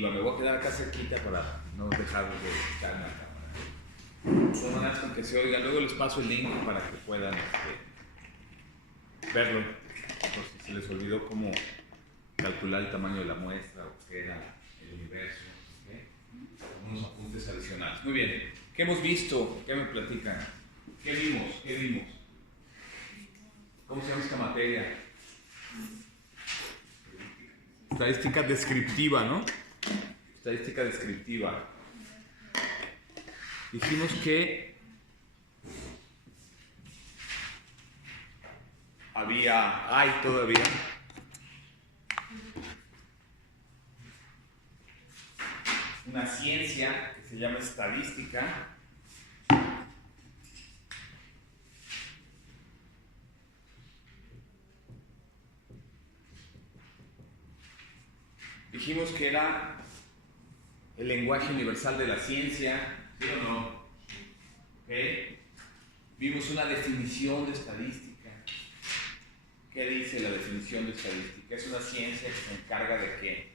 descriptiva. Me voy a quedar acá cerquita para no dejar de estar en la cámara. De todas maneras, con que se oiga, luego les paso el link para que puedan verlo. Por si se les olvidó cómo calcular el tamaño de la muestra o qué era el universo. ¿Okay? Unos apuntes adicionales. Muy bien. ¿Qué hemos visto? ¿Qué me platican? ¿Qué vimos? ¿Qué vimos? ¿Cómo se llama esta materia? Estadística descriptiva, ¿no? Estadística descriptiva. Dijimos que hay todavía una ciencia que se llama estadística. Dijimos que era el lenguaje universal de la ciencia, ¿sí o no? ¿Okay? Vimos una definición de estadística. ¿Qué dice la definición de estadística? Es una ciencia que se encarga de ¿qué?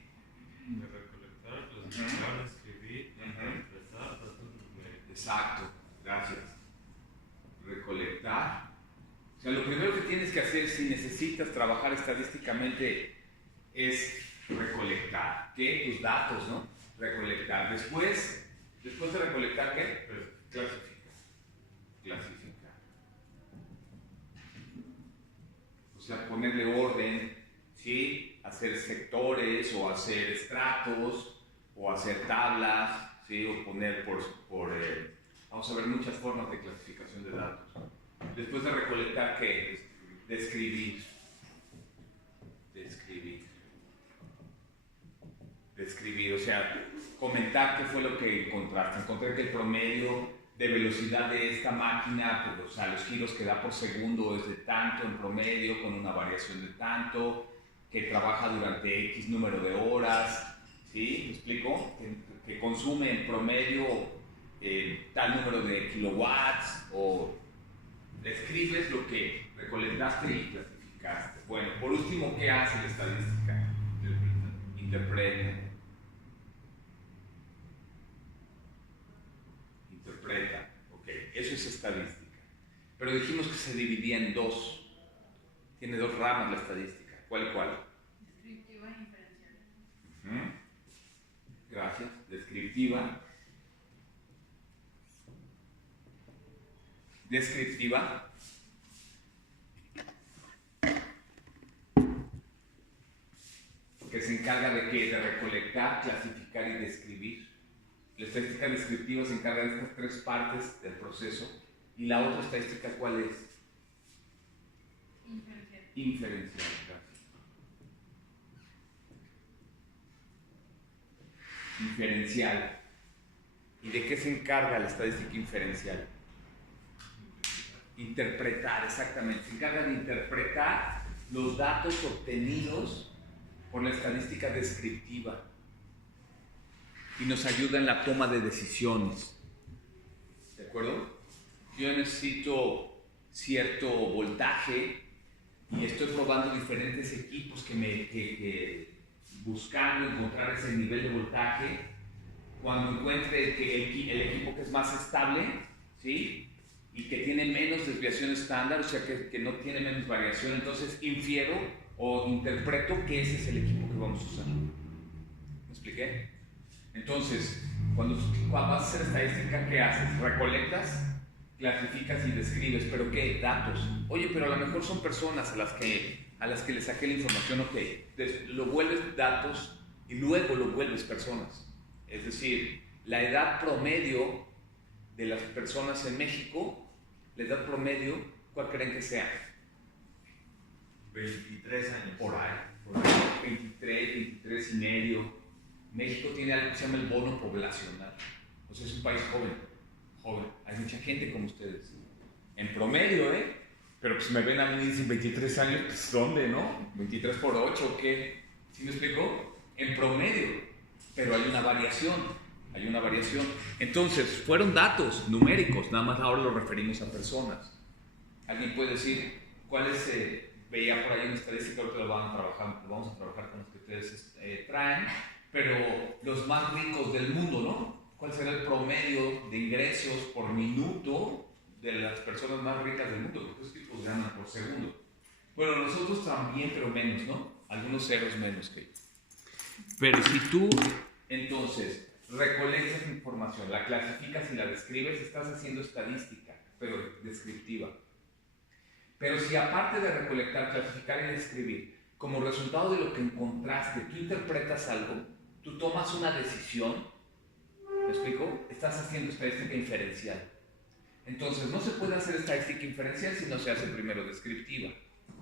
De recolectar, clasificar, escribir, interpretar datos numéricos. Exacto, gracias. Recolectar. O sea, lo primero que tienes que hacer si necesitas trabajar estadísticamente es recolectar, ¿qué? Tus datos, ¿no? Recolectar. Después de recolectar, ¿qué? Pues, Clasificar. O sea, ponerle orden, ¿sí? Hacer sectores o hacer estratos o hacer tablas, ¿sí? O poner vamos a ver muchas formas de clasificación de datos. Después de recolectar, ¿qué? Describir. Describir, o sea, comentar qué fue lo que encontraste. Encontré que el promedio de velocidad de esta máquina, pues, o sea, los giros que da por segundo es de tanto en promedio, con una variación de tanto, que trabaja durante X número de horas, ¿sí? ¿Me explico? Que consume en promedio tal número de kilowatts, o describes lo que recolectaste y clasificaste. Bueno, por último, ¿qué hace la estadística? Interpreta. Ok, eso es estadística. Pero dijimos que se dividía en dos. Tiene dos ramas la estadística. ¿Cuál? Descriptiva e inferencial. Gracias. Descriptiva. Que se encarga de ¿qué? De recolectar, clasificar y describir. La estadística descriptiva se encarga de estas tres partes del proceso. ¿Y la otra estadística cuál es? Inferencial. Gracias. Inferencial. ¿Y de qué se encarga la estadística inferencial? Interpretar, exactamente. Se encarga de interpretar los datos obtenidos por la estadística descriptiva y nos ayuda en la toma de decisiones. ¿De acuerdo? Yo necesito cierto voltaje y estoy probando diferentes equipos que buscando encontrar ese nivel de voltaje. Cuando encuentre que el equipo que es más estable, ¿sí? Y que tiene menos desviación estándar, o sea que no tiene menos variación, entonces infiero o interpreto que ese es el equipo que vamos a usar. ¿Me expliqué? Entonces, cuando vas a hacer estadística, ¿qué haces? Recolectas, clasificas y describes, ¿pero qué? Datos. Oye, pero a lo mejor son personas a las que le saqué la información, ok. Lo vuelves datos y luego lo vuelves personas. Es decir, la edad promedio de las personas en México, la edad promedio, ¿cuál creen que sea? 23 años. Por ahí, 23 y medio. México tiene algo que se llama el bono poblacional. O sea, es un país joven. Hay mucha gente como ustedes. En promedio, ¿eh? Pero pues me ven a mí y dicen 23 años, pues ¿dónde, no? 23 por 8, ¿qué? ¿Sí me explico? En promedio. Pero hay una variación. Entonces, fueron datos numéricos, nada más ahora lo referimos a personas. ¿Alguien puede decir cuáles veía por ahí en estadística? Ahorita lo vamos a trabajar con los que ustedes traen. pero los más ricos del mundo, ¿no? ¿Cuál será el promedio de ingresos por minuto de las personas más ricas del mundo? Porque estos tipos ganan por segundo. Bueno, nosotros también, pero menos, ¿no? Algunos ceros menos que ellos. Pero si tú, entonces, recolectas información, la clasificas y la describes, estás haciendo estadística, pero descriptiva. Pero si aparte de recolectar, clasificar y describir, como resultado de lo que encontraste, tú interpretas algo, tú tomas una decisión, ¿me explico? Estás haciendo estadística inferencial. Entonces, no se puede hacer estadística inferencial si no se hace primero descriptiva,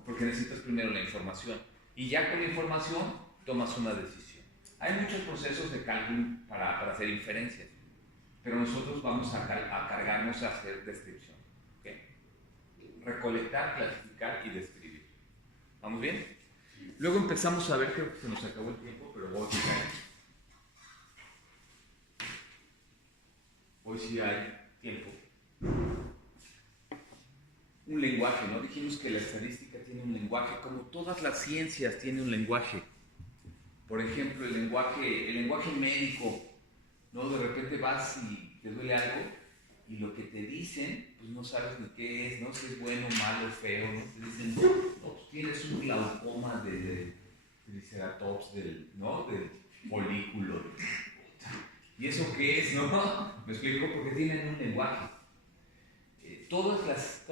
porque necesitas primero la información. Y ya con la información, tomas una decisión. Hay muchos procesos de cálculo para hacer inferencias, pero nosotros vamos a cargarnos a hacer descripción. ¿Okay? Recolectar, clasificar y describir. ¿Vamos bien? Luego empezamos a ver, creo que se nos acabó el tiempo, pero voy a fijar. Hoy sí hay tiempo. Un lenguaje, ¿no? Dijimos que la estadística tiene un lenguaje, como todas las ciencias tienen un lenguaje. Por ejemplo, el lenguaje médico, ¿no? De repente vas y te duele algo y lo que te dicen, pues no sabes ni qué es, ¿no? Si es bueno, malo, feo, ¿no? Te dicen, no, pues tienes un glaucoma de triceratops, ¿no? Del folículo. ¿Y eso qué es, no? Me explico, porque tienen un lenguaje. Todas las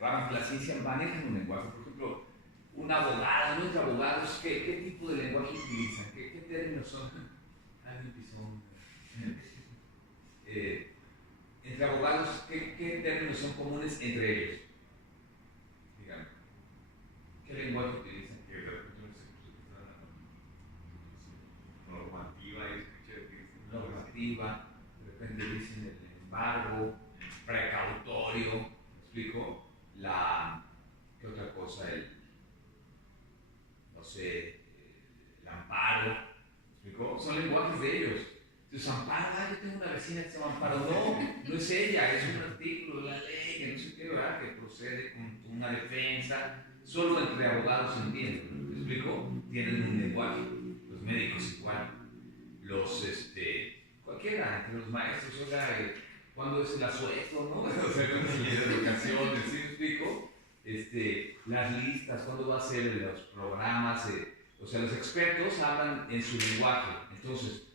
ramas de la ciencia manejan un lenguaje. Por ejemplo, un abogado, ¿no? Entre abogados, ¿qué tipo de lenguaje utilizan? ¿Qué términos son? Entre abogados, ¿qué términos son comunes entre ellos? Díganme. ¿Qué lenguaje utilizan? Normativa, de repente dicen el embargo, precautorio, ¿me explico? ¿Qué otra cosa? No sé, el amparo, ¿me explico? Son lenguajes de ellos. Entonces, amparo, yo tengo una vecina que se llama Amparo. No es ella, es un artículo de la ley, que no sé qué, ¿verdad? Que procede con una defensa. Solo entre abogados se entienden, ¿me explico? Tienen un lenguaje, los médicos igual. Cualquiera, entre los maestros, cuando es el asueto, ¿no? O sea, cuando es la educación, ¿sí me explico? Las listas, cuándo va a ser los programas, o sea, los expertos hablan en su lenguaje. Entonces,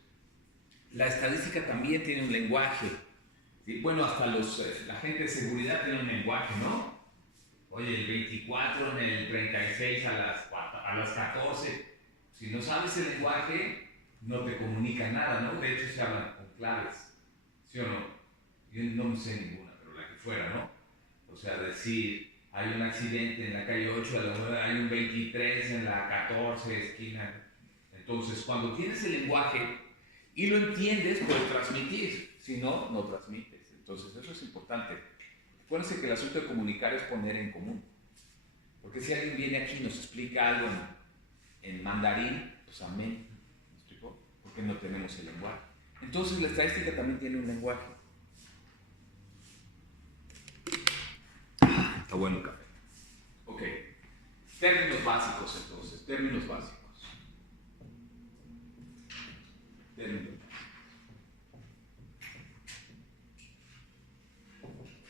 la estadística también tiene un lenguaje. ¿Sí? Bueno, hasta la gente de seguridad tiene un lenguaje, ¿no? Oye, el 24 en el 36 a las 14. Si no sabes el lenguaje, no te comunica nada, ¿no? De hecho, se hablan con claves, ¿sí o no? Yo no me sé ninguna, pero la que fuera, ¿no? O sea, decir, hay un accidente en la calle 8, a la 9, hay un 23 en la 14 esquina. Entonces, cuando tienes el lenguaje y lo entiendes, puedes transmitir. Si no, no transmites. Entonces, eso es importante. Acuérdense que el asunto de comunicar es poner en común. Porque si alguien viene aquí y nos explica algo en mandarín, pues amén. Porque no tenemos el lenguaje. Entonces la estadística también tiene un lenguaje. Está bueno el café. Ok. Términos básicos entonces. Términos básicos.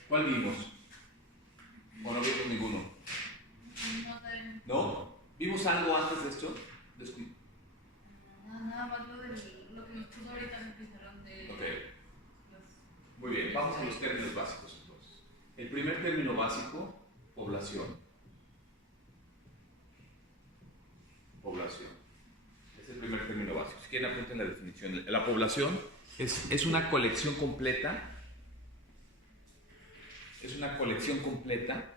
¿Cuál vimos? ¿O no vimos ninguno? ¿No? ¿Vimos algo antes de esto? Nada más lo que nos puso ahorita en el pizarrón de... Ok. Muy bien, vamos a los términos básicos entonces. El primer término básico, población. Población. Es el primer término básico. Si quieren apunten la definición. La población es una colección completa. Es una colección completa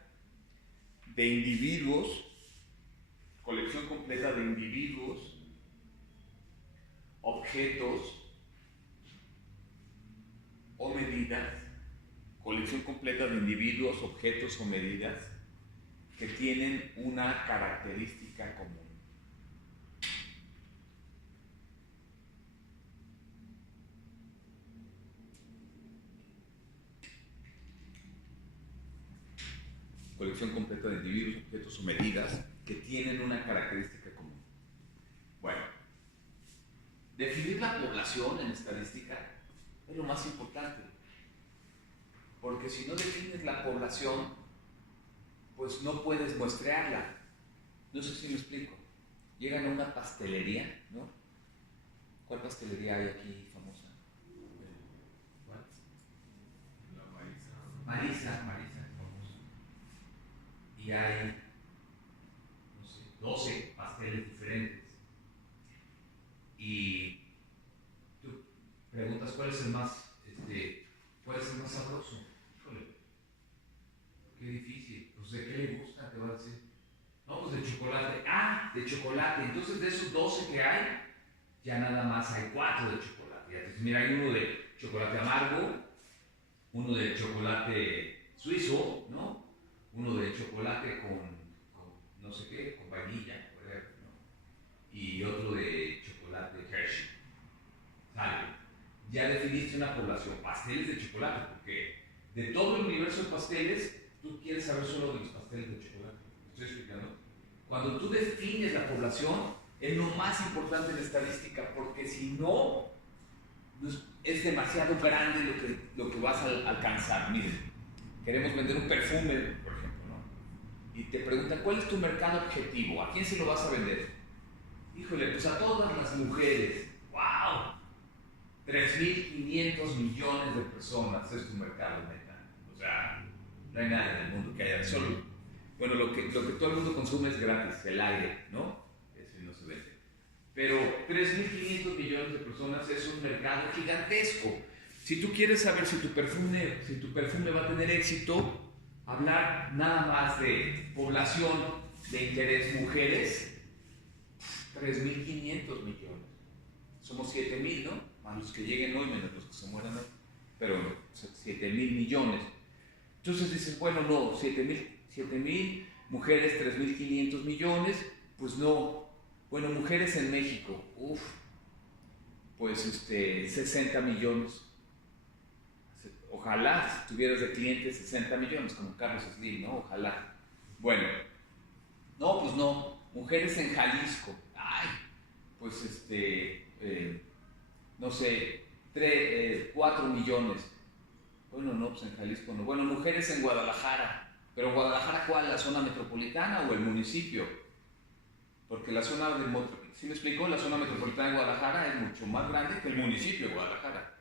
de individuos. Colección completa de individuos, objetos o medidas, colección completa de individuos, objetos o medidas que tienen una característica común. Colección completa de individuos, objetos o medidas que tienen una característica común. definir la población en estadística es lo más importante. Porque si no defines la población, pues no puedes muestrearla. No sé si me explico. Llegan a una pastelería, ¿no? ¿Cuál pastelería hay aquí famosa? ¿Cuál? La Marisa es famosa. Y hay, no sé, 12 pasteles diferentes. Y tú preguntas cuál es el más sabroso. Híjole, qué difícil. Pues ¿de qué le gusta? Te va a decir. No, pues de chocolate. Ah, de chocolate. Entonces de esos 12 que hay, ya nada más hay 4 de chocolate. Entonces, mira, hay uno de chocolate amargo, uno de chocolate suizo, ¿no? Uno de chocolate con no sé qué, con vainilla, whatever, ¿no? Y otro de chocolate Hershey. ¿Sale? Ya definiste una población, pasteles de chocolate, porque de todo el universo de pasteles, tú quieres saber solo de los pasteles de chocolate. ¿Me estoy explicando? Cuando tú defines la población, es lo más importante en la estadística, porque si no, es demasiado grande lo que vas a alcanzar. Miren, queremos vender un perfume, por ejemplo, ¿no? Y te preguntan, ¿cuál es tu mercado objetivo? ¿A quién se lo vas a vender? Híjole, pues a todas las mujeres. ¡Wow! 3.500 millones de personas es tu mercado, neta. O sea, no hay nada en el mundo que haya solo. Bueno, lo que todo el mundo consume es gratis, el aire, ¿no? Eso no se vende. Pero 3.500 millones de personas es un mercado gigantesco. Si tú quieres saber si tu perfume va a tener éxito, hablar nada más de población de interés mujeres, 3.500 millones. Somos 7.000, ¿no? Más los que lleguen hoy, menos los que se mueran hoy. Pero 7.000 millones. Entonces dices, bueno, no, 7.000 mujeres, 3.500 millones, pues no. Bueno, mujeres en México, pues 60 millones. Ojalá tuvieras de clientes 60 millones, como Carlos Slim, ¿no? Ojalá. Bueno, no, pues no. Mujeres en Jalisco, ay, pues no sé, 4 millones. Bueno, no, pues en Jalisco no. Bueno, mujeres en Guadalajara. Pero Guadalajara, ¿cuál? ¿La zona metropolitana o el municipio? Porque la zona del... ¿Sí me explico? La zona metropolitana de Guadalajara es mucho más grande que el municipio de Guadalajara.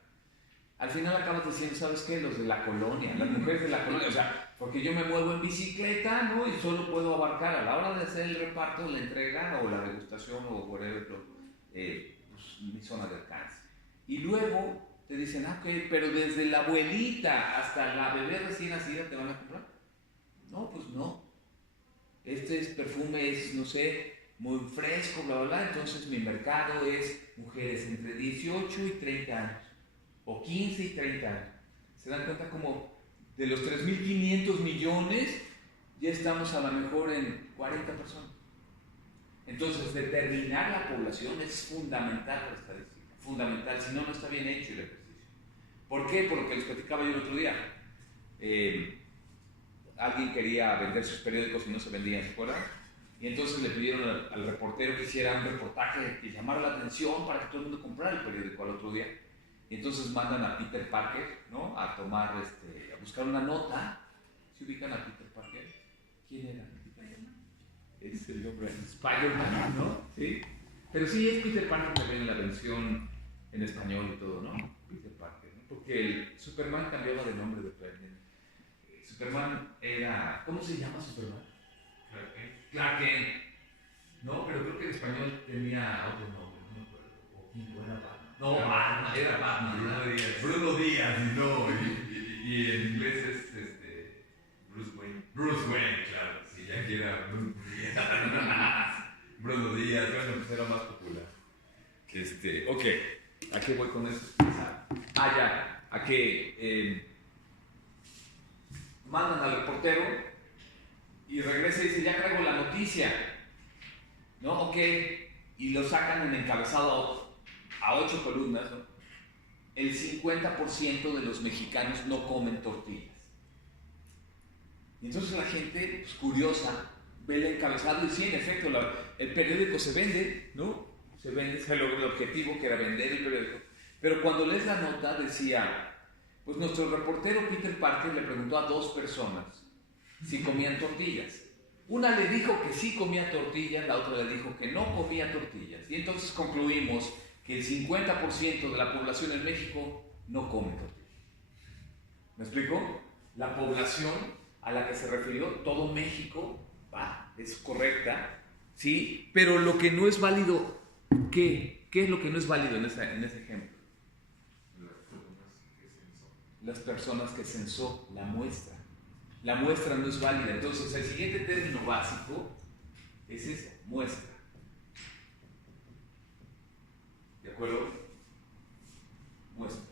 Al final acabas diciendo, ¿sabes qué? Los de la colonia, las mujeres de la colonia. O sea, porque yo me muevo en bicicleta, ¿no? Y solo puedo abarcar a la hora de hacer el reparto, la entrega o la degustación o whatever, pues, mi zona de alcance. Y luego te dicen, ok, pero desde la abuelita hasta la bebé recién nacida te van a comprar. No, pues no. Perfume es, no sé, muy fresco, bla, bla, bla. Entonces mi mercado es mujeres entre 18 y 30 años. O 15 y 30 años. ¿Se dan cuenta como de los 3.500 millones ya estamos a lo mejor en 40 personas? Entonces determinar la población es fundamental para la estadística. Fundamental, si no, no está bien hecho el ejercicio. ¿Por qué? Por lo que les platicaba yo el otro día. Alguien quería vender sus periódicos y no se vendían, ¿se acuerdan? Y entonces le pidieron al reportero que hiciera un reportaje que llamara la atención para que todo el mundo comprara el periódico al otro día. Y entonces mandan a Peter Parker, ¿no? A tomar, a buscar una nota. ¿Se ubican a Peter Parker? ¿Quién era? Es el nombre de Spider-Man, ¿no? ¿Sí? Pero sí es Peter Parker también en la versión en español y todo, ¿no? Peter Parker, ¿no? Porque el Superman cambiaba de nombre de repente. Superman era... ¿Cómo se llama Superman? Clark Kent. No, pero creo que en español tenía otro nombre, no me acuerdo. ¿O quién era Batman? No, Batman, era Batman. Bruno Díaz, no. Y en inglés es Bruce Wayne. Bruce Wayne, claro. Sí, ya que era Bruno Díaz, bueno, pues era más popular. Ok, ¿a qué voy con eso? Ya, a que mandan al reportero y regresa y dice, ya traigo la noticia, ¿no? Ok, y lo sacan en encabezado a 8 columnas, ¿no? El 50% de los mexicanos no comen tortillas. Y entonces la gente, pues, curiosa, ve el encabezado y sí, en efecto, el periódico se vende, ¿no? Se vende, se logra el objetivo que era vender el periódico. Pero cuando lees la nota decía, pues nuestro reportero Peter Parker le preguntó a 2 personas si comían tortillas. Una le dijo que sí comía tortillas, la otra le dijo que no comía tortillas. Y entonces concluimos que el 50% de la población en México no come tortillas. ¿Me explico? La población a la que se refirió, todo México, es correcta, ¿sí? Pero lo que no es válido, ¿qué es lo que no es válido en ese ejemplo? Las personas que censó la muestra. La muestra no es válida. Entonces, el siguiente término básico es eso, muestra. ¿De acuerdo? Muestra.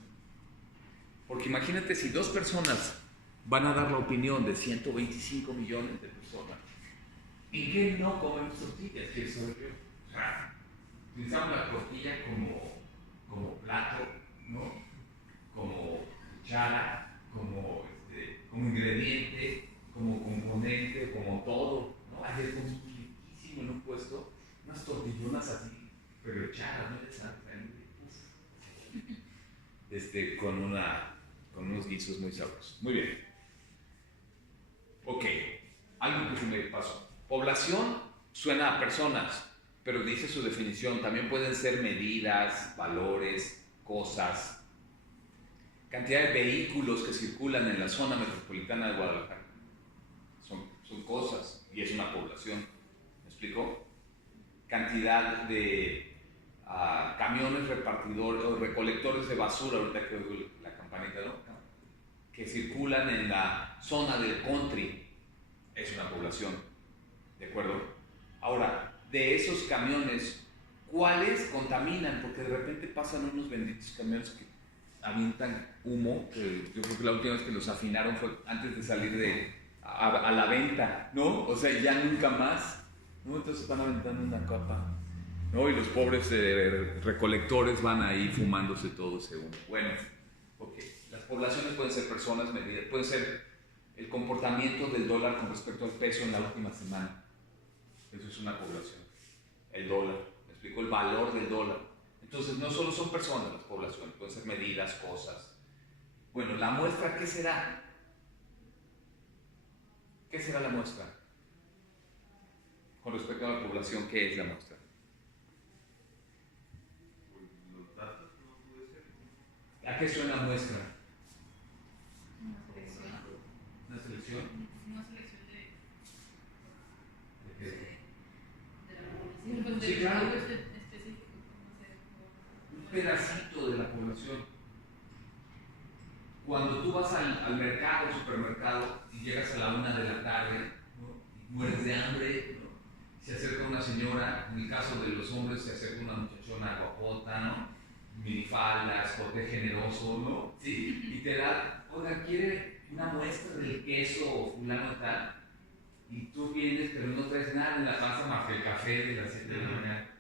Porque imagínate si 2 personas van a dar la opinión de 125 millones de personas. ¿En qué no comemos tortillas? ¿Quieres saber qué? O sea, utilizamos la tortilla como plato, ¿no? Como cuchara, como ingrediente, como componente, como todo, ¿no? Ayer comimos riquísimo en un puesto, unas tortillonas así, pero echadas, ¿no? Con unos guisos muy sabrosos. Muy bien. Ok, algo que se me pasó. Población suena a personas, pero dice su definición, también pueden ser medidas, valores, cosas. Cantidad de vehículos que circulan en la zona metropolitana de Guadalajara. Son cosas y es una población. ¿Me explico? Cantidad de camiones repartidores o recolectores de basura, ahorita que oigo la campanita, ¿no? Que circulan en la zona del country. Es una población. ¿De acuerdo? Ahora, de esos camiones, ¿cuáles contaminan? Porque de repente pasan unos benditos camiones que avientan humo, que yo creo que la última vez que los afinaron fue antes de salir a la venta, ¿no? O sea, ya nunca más, ¿no? Entonces están aventando una capa, ¿no? Y los pobres recolectores van ahí fumándose todo ese humo. Bueno, ok. Las poblaciones pueden ser personas, medidas, pueden ser el comportamiento del dólar con respecto al peso en la última semana. Eso es una población. El dólar, me explico, el valor del dólar. Entonces, no solo son personas las poblaciones, pueden ser medidas, cosas. Bueno, la muestra, ¿qué será? ¿Qué será la muestra? Con respecto a la población, ¿qué es la muestra? Los datos no puede ser. ¿A qué suena muestra? Una selección. ¿Una selección? Una selección ¿De qué? de la población. Pues Sí, de claro. algo específico, no sé. Un pedacito de la población. Cuando tú vas al mercado, supermercado, y llegas a la 1 de la tarde, ¿no? Y mueres de hambre, ¿no? Se acerca una señora, en el caso de los hombres se acerca una muchachona guapota, ¿no? Minifaldas, corte generoso, ¿no? Sí, y te da, oiga, ¿quiere una muestra del queso fulano y tal? Y tú vienes, pero no traes nada en la panza más que el café de las 7 de la mañana.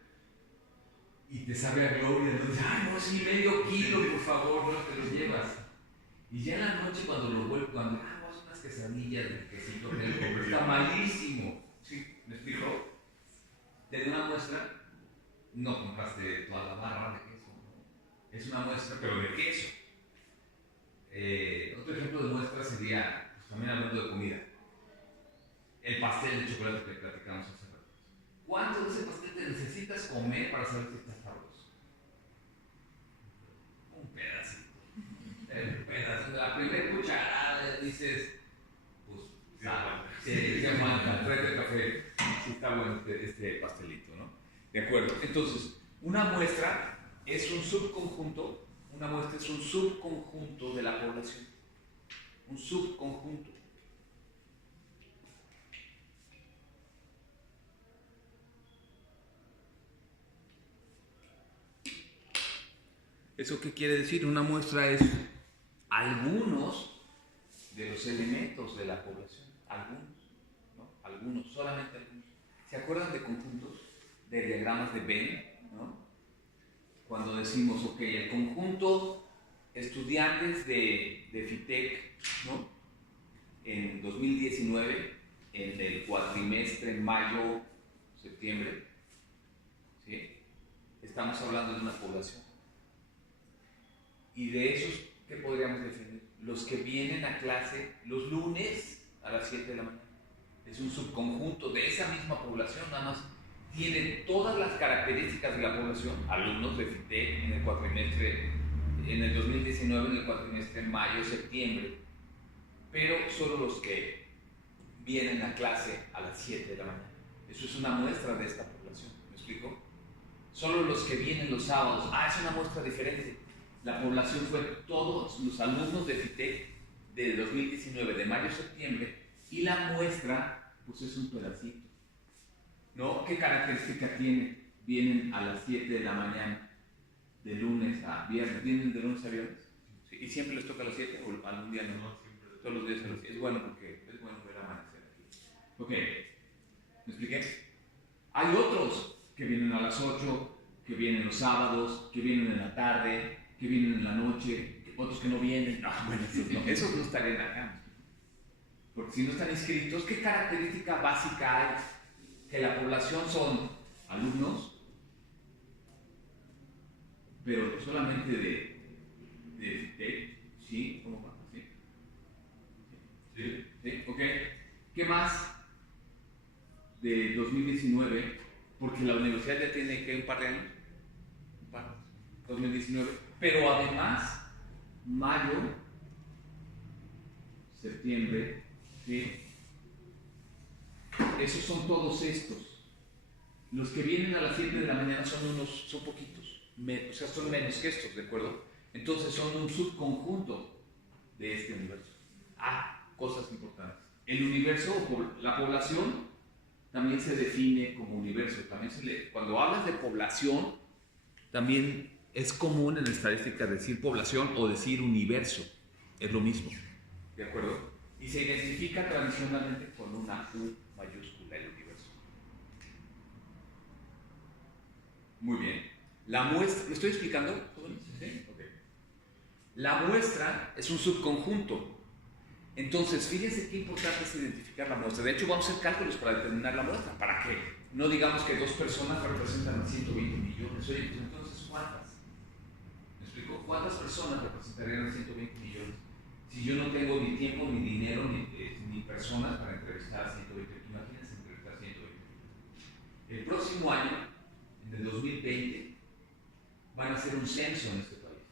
Y te sabe a gloria, ¿no? Dices, ay, no, sí, medio kilo, por favor, no te lo llevas. Y ya en la noche cuando lo vuelvo, vamos a unas quesadillas de quesito negro, pero está malísimo. ¿Sí? ¿Me explico? Desde una muestra, no compraste toda la barra de queso, ¿no? Es una muestra, pero de queso. Otro ejemplo de muestra sería, pues, también hablando de comida, el pastel de chocolate que platicamos hace rato. ¿Cuánto de ese pastel te necesitas comer para saber si estás sabroso? Un pedacito. La primera cucharada dices, pues, sí, aguanta, tráete el café, sí está bueno este pastelito, ¿no? De acuerdo, entonces, una muestra es un subconjunto de la población, un subconjunto. ¿Eso qué quiere decir? Una muestra es algunos de los elementos de la población, algunos, solamente algunos. ¿Se acuerdan de conjuntos, de diagramas de Venn, ¿no? Cuando decimos, ok, el conjunto estudiantes de FITEC, ¿no? En 2019, en el cuatrimestre mayo-septiembre, ¿sí? estamos hablando de una población. Y de esos, ¿qué podríamos definir? Los que vienen a clase los lunes a las 7 de la mañana. Es un subconjunto de esa misma población, nada más tiene todas las características de la población, alumnos de FITEC en el cuatrimestre, en el 2019, en el cuatrimestre mayo, septiembre, pero solo los que vienen a clase a las 7 de la mañana. Eso es una muestra de esta población, ¿me explico? Solo los que vienen los sábados, es una muestra diferente. La población fue todos los alumnos de FITEC de 2019, de mayo a septiembre, y la muestra, pues es un pedacito, ¿no? ¿Qué característica tiene? Vienen a las 7 de la mañana, de lunes a viernes. ¿Vienen de lunes a viernes? ¿Sí? ¿Y siempre les toca a las 7 o algún día no? No, siempre. Todos los días a las 7. Es bueno porque es bueno ver amanecer aquí. Ok, ¿me expliqué? Hay otros que vienen a las 8, que vienen los sábados, que vienen en la tarde, que vienen en la noche, otros que no vienen. Bueno, esos no estarían acá. Porque si no están inscritos, ¿qué característica básica hay? Que la población son alumnos, pero solamente de ¿sí? ¿Cómo va? ¿Sí? Sí. ¿Sí? ¿Ok? ¿Qué más? De 2019, porque la universidad ya tiene que un par de años, 2019, pero además, mayo, septiembre, ¿sí? Esos son todos estos. Los que vienen a las 7 de la mañana son poquitos, o sea, son menos que estos, ¿de acuerdo? Entonces son un subconjunto de este universo. Cosas importantes. El universo, la población, también se define como universo. También cuando hablas de población, también es común en la estadística decir población o decir universo. Es lo mismo, ¿de acuerdo? Y se identifica tradicionalmente con una U mayúscula, el universo. Muy bien. La muestra, ¿me estoy explicando? ¿Sí? Okay. La muestra es un subconjunto. Entonces, fíjense qué importante es identificar la muestra. De hecho, vamos a hacer cálculos para determinar la muestra, para que no digamos que 2 personas representan a 120 millones. Oye, pues entonces, ¿cuántas? ¿Me explico? ¿Cuántas personas representarían a 120 millones? Si yo no tengo ni tiempo, ni dinero, ni personas para entrevistar a 120, imagínense entrevistar a 120. El próximo año, en el 2020, van a hacer un censo en este país,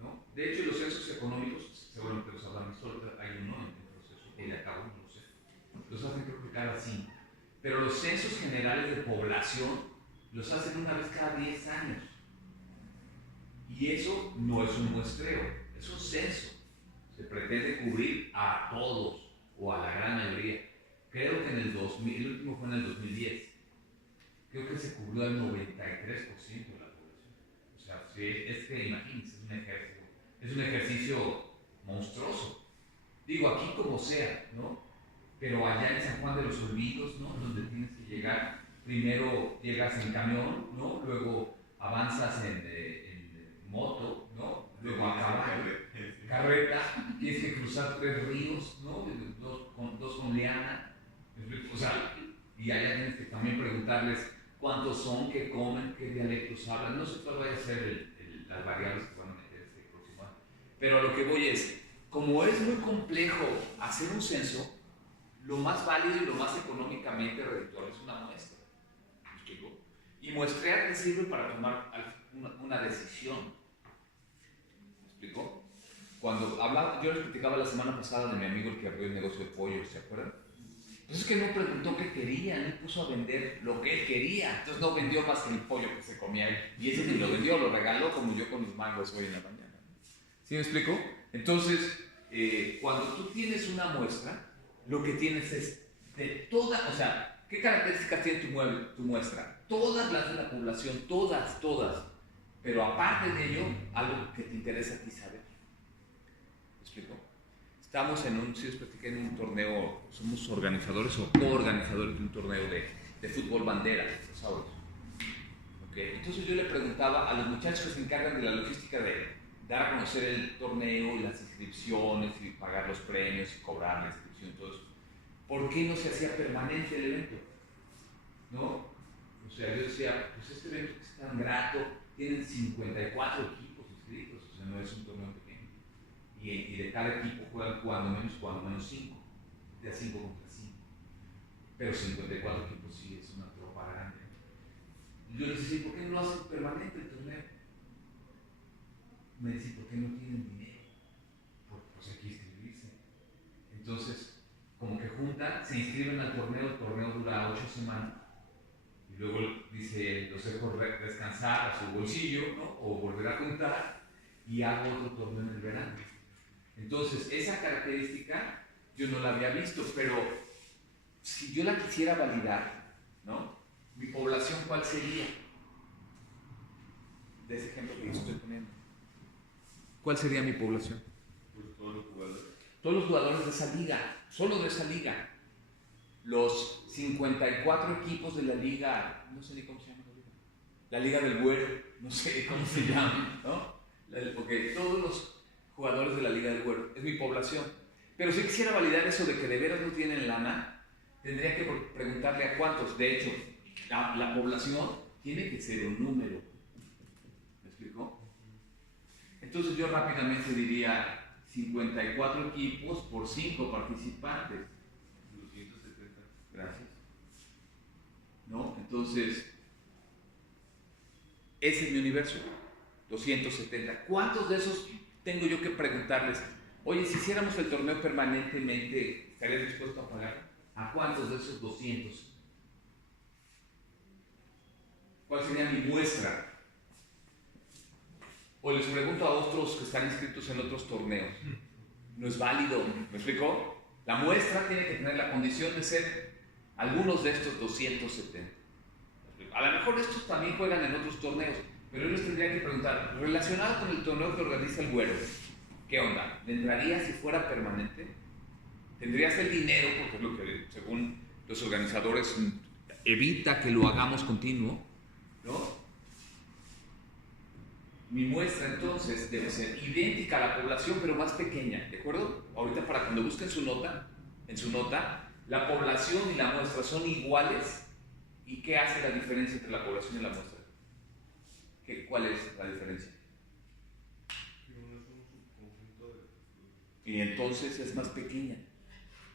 ¿no? De hecho, los censos económicos, seguramente los habrán visto, hay uno en el proceso, o de acá no lo sé. Los hacen creo que cada 5. Pero los censos generales de población los hacen una vez cada 10 años. Y eso no es un muestreo, es un censo. Se pretende cubrir a todos o a la gran mayoría. Creo que en el 2000, el último fue en el 2010. Creo que se cubrió al 93% de la población. O sea, es que imagínense, es un ejercicio monstruoso. Digo, aquí como sea, ¿no? Pero allá en San Juan de los Olvidos, ¿no? Donde tienes que llegar, primero llegas en camión, ¿no? Luego avanzas en moto, ¿no? Luego a caballo, carreta, tienes que cruzar 3 ríos, ¿no? Dos con liana, o sea, y allá tienes que también preguntarles cuántos son, qué comen, qué dialectos hablan. No sé cuál vaya a ser las variables que van a meter este próximo año. Pero a lo que voy es, como es muy complejo hacer un censo, lo más válido y lo más económicamente redituable es una muestra. ¿Me explico? Y muestrear te sirve para tomar una decisión. ¿Me explico? Cuando hablaba, yo les platicaba la semana pasada de mi amigo el que abrió el negocio de pollo, ¿se acuerdan? Pues es que no preguntó qué quería, él puso a vender lo que él quería. Entonces no vendió más que el pollo que se comía él. Y ese ni lo vendió, lo regaló como yo con mis mangos hoy en la mañana. ¿Sí me explico? Entonces, cuando tú tienes una muestra, lo que tienes es de toda, o sea, ¿qué características tiene tu muestra? Todas las de la población, todas. Pero aparte de ello, algo que te interesa a ti saber. ¿Me explico? Estamos si les platiqué, en un torneo, somos organizadores o coorganizadores de un torneo de fútbol bandera los sábados. ¿Okay? Entonces yo le preguntaba a los muchachos que se encargan de la logística de dar a conocer el torneo y las inscripciones y pagar los premios y cobrar la inscripción y todo eso, ¿por qué no se hacía permanente el evento? ¿No? O sea, yo decía, pues este evento que es tan grato, tienen 54 equipos inscritos, o sea, no es un torneo pequeño. Y de cada equipo juegan cuando menos 5, de a 5 contra 5. Pero 54 equipos sí es una tropa grande. Y yo les decía, ¿por qué no lo hacen permanente el torneo? Me decía, ¿por qué no tienen dinero? Pues hay que inscribirse. Entonces, como que juntan, se inscriben al torneo, el torneo dura 8 semanas. Y luego dice, los dejo descansar a su bolsillo, ¿no? O volver a juntar y hago otro torneo en el verano. Entonces, esa característica yo no la había visto, pero si yo la quisiera validar, ¿no? ¿Mi población cuál sería? De ese ejemplo que yo estoy poniendo. ¿Cuál sería mi población? Pues todos los jugadores. Todos los jugadores de esa liga, solo de esa liga. Los 54 equipos de la liga, no sé ni cómo se llama la liga del güero, no sé cómo se llama, ¿no? Porque todos los jugadores de la liga del güero, es mi población. Pero si quisiera validar eso de que de veras no tienen lana, tendría que preguntarle a cuántos. De hecho, la población tiene que ser un número. ¿Me explicó? Entonces yo rápidamente diría 54 equipos por 5 participantes. 270. Gracias. ¿No? Entonces, ese es mi universo, 270. ¿Cuántos de esos tengo yo que preguntarles? Oye, si hiciéramos el torneo permanentemente, ¿estarías dispuesto a pagar? ¿A cuántos de esos 200? ¿Cuál sería mi muestra? O les pregunto a otros que están inscritos en otros torneos. No es válido, ¿me explicó? La muestra tiene que tener la condición de ser algunos de estos 270. A lo mejor estos también juegan en otros torneos, pero yo les tendría que preguntar, relacionado con el torneo que organiza el güero, ¿qué onda? ¿Le entraría si fuera permanente? ¿Tendrías el dinero? Porque es lo que, según los organizadores, evita que lo hagamos continuo, ¿no? Mi muestra entonces debe ser idéntica a la población, pero más pequeña, ¿de acuerdo? Ahorita para cuando busquen en su nota, la población y la muestra son iguales. ¿Y qué hace la diferencia entre la población y la muestra? ¿Cuál es la diferencia? Y entonces es más pequeña.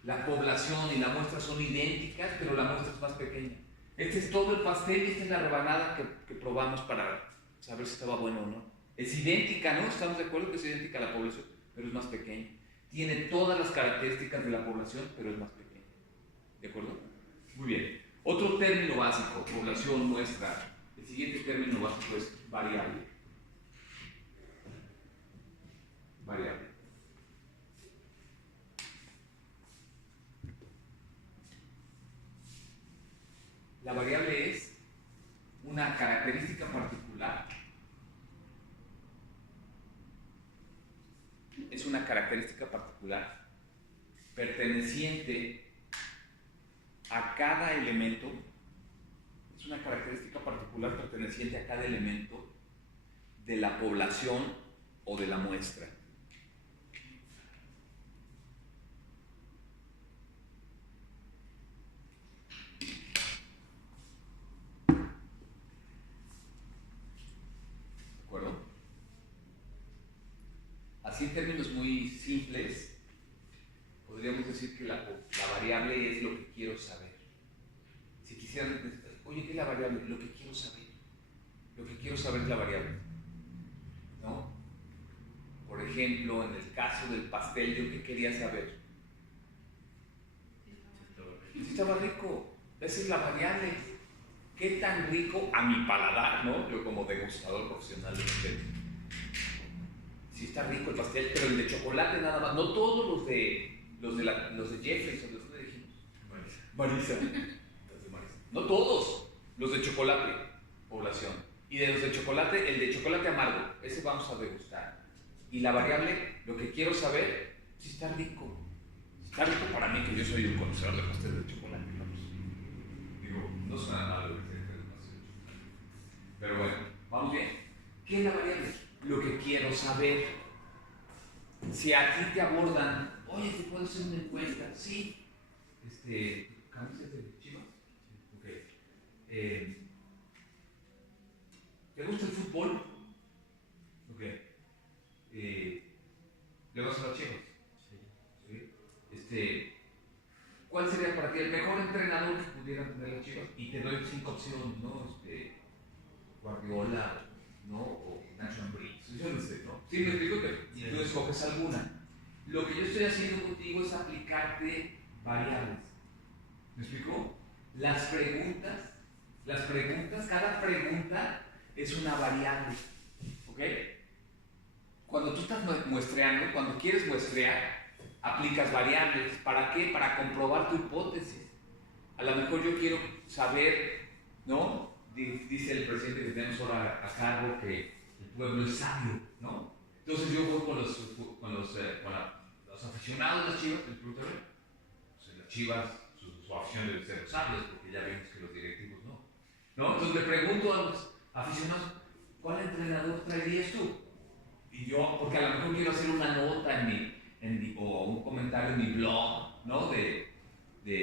La población y la muestra son idénticas, pero la muestra es más pequeña. Este es todo el pastel y esta es la rebanada que probamos para saber si estaba bueno o no. Es idéntica, ¿no? Estamos de acuerdo que es idéntica a la población, pero es más pequeña. Tiene todas las características de la población, pero es más pequeña. ¿De acuerdo? Muy bien. Otro término básico, población, muestra. El siguiente término básico es variable. Variable. La variable es una característica particular. Es una característica particular perteneciente a cada elemento. Es una característica particular perteneciente a cada elemento de la población o de la muestra. ¿De acuerdo? Así en términos muy simples, podríamos decir que la variable es lo que quiero saber. Si quisieran, oye, ¿qué es la variable? Lo que quiero saber. Lo que quiero saber es la variable, ¿no? Por ejemplo, en el caso del pastel, ¿yo qué quería saber? Si estaba rico. Esa es la variable. ¿Qué tan rico a mi paladar, no? Yo como degustador profesional de pastel. Si está rico el pastel, pero el de chocolate nada más. No todos los de Jeffries, o los que dijimos. Marisa. No todos los de chocolate, población. Y de los de chocolate, el de chocolate amargo, ese vamos a degustar. Y la variable, lo que quiero saber, si está rico. Si está rico para mí, que yo soy un conocedor de pastel de chocolate. Vamos. Digo, no suena mal lo que tiene que ver con pastel de chocolate. Pero bueno, ¿vamos bien? ¿Qué es la variable? Lo que quiero saber. Si aquí te abordan, oye, ¿te puedo hacer una encuesta? Sí. ¿Camisas de Chivas? Ok. ¿Te gusta el fútbol? Ok. ¿Le vas a las Chivas? ¿Sí? ¿Cuál sería para ti el mejor entrenador que pudieran tener las Chivas? Y te doy 5 opciones, ¿no? Guardiola, ¿no? O Nacho Ambriz, yo no sé, ¿no? Sí, me explico que tú escoges alguna. Lo que yo estoy haciendo contigo es aplicarte variables. ¿Me explico? Las preguntas, cada pregunta es una variable, ¿ok? Cuando tú estás muestreando, cuando quieres muestrear, aplicas variables. ¿Para qué? Para comprobar tu hipótesis. A lo mejor yo quiero saber, ¿no? Dice el presidente que tenemos ahora a cargo que el pueblo es sabio, ¿no? Entonces yo voy con los aficionados de las Chivas, el productor, pues en las Chivas su afición debe ser los sabios, porque ya vimos que los directivos no. Entonces le pregunto a los aficionados, ¿cuál entrenador traerías tú? Y yo, porque a lo mejor quiero hacer una nota o un comentario en mi blog, ¿no? De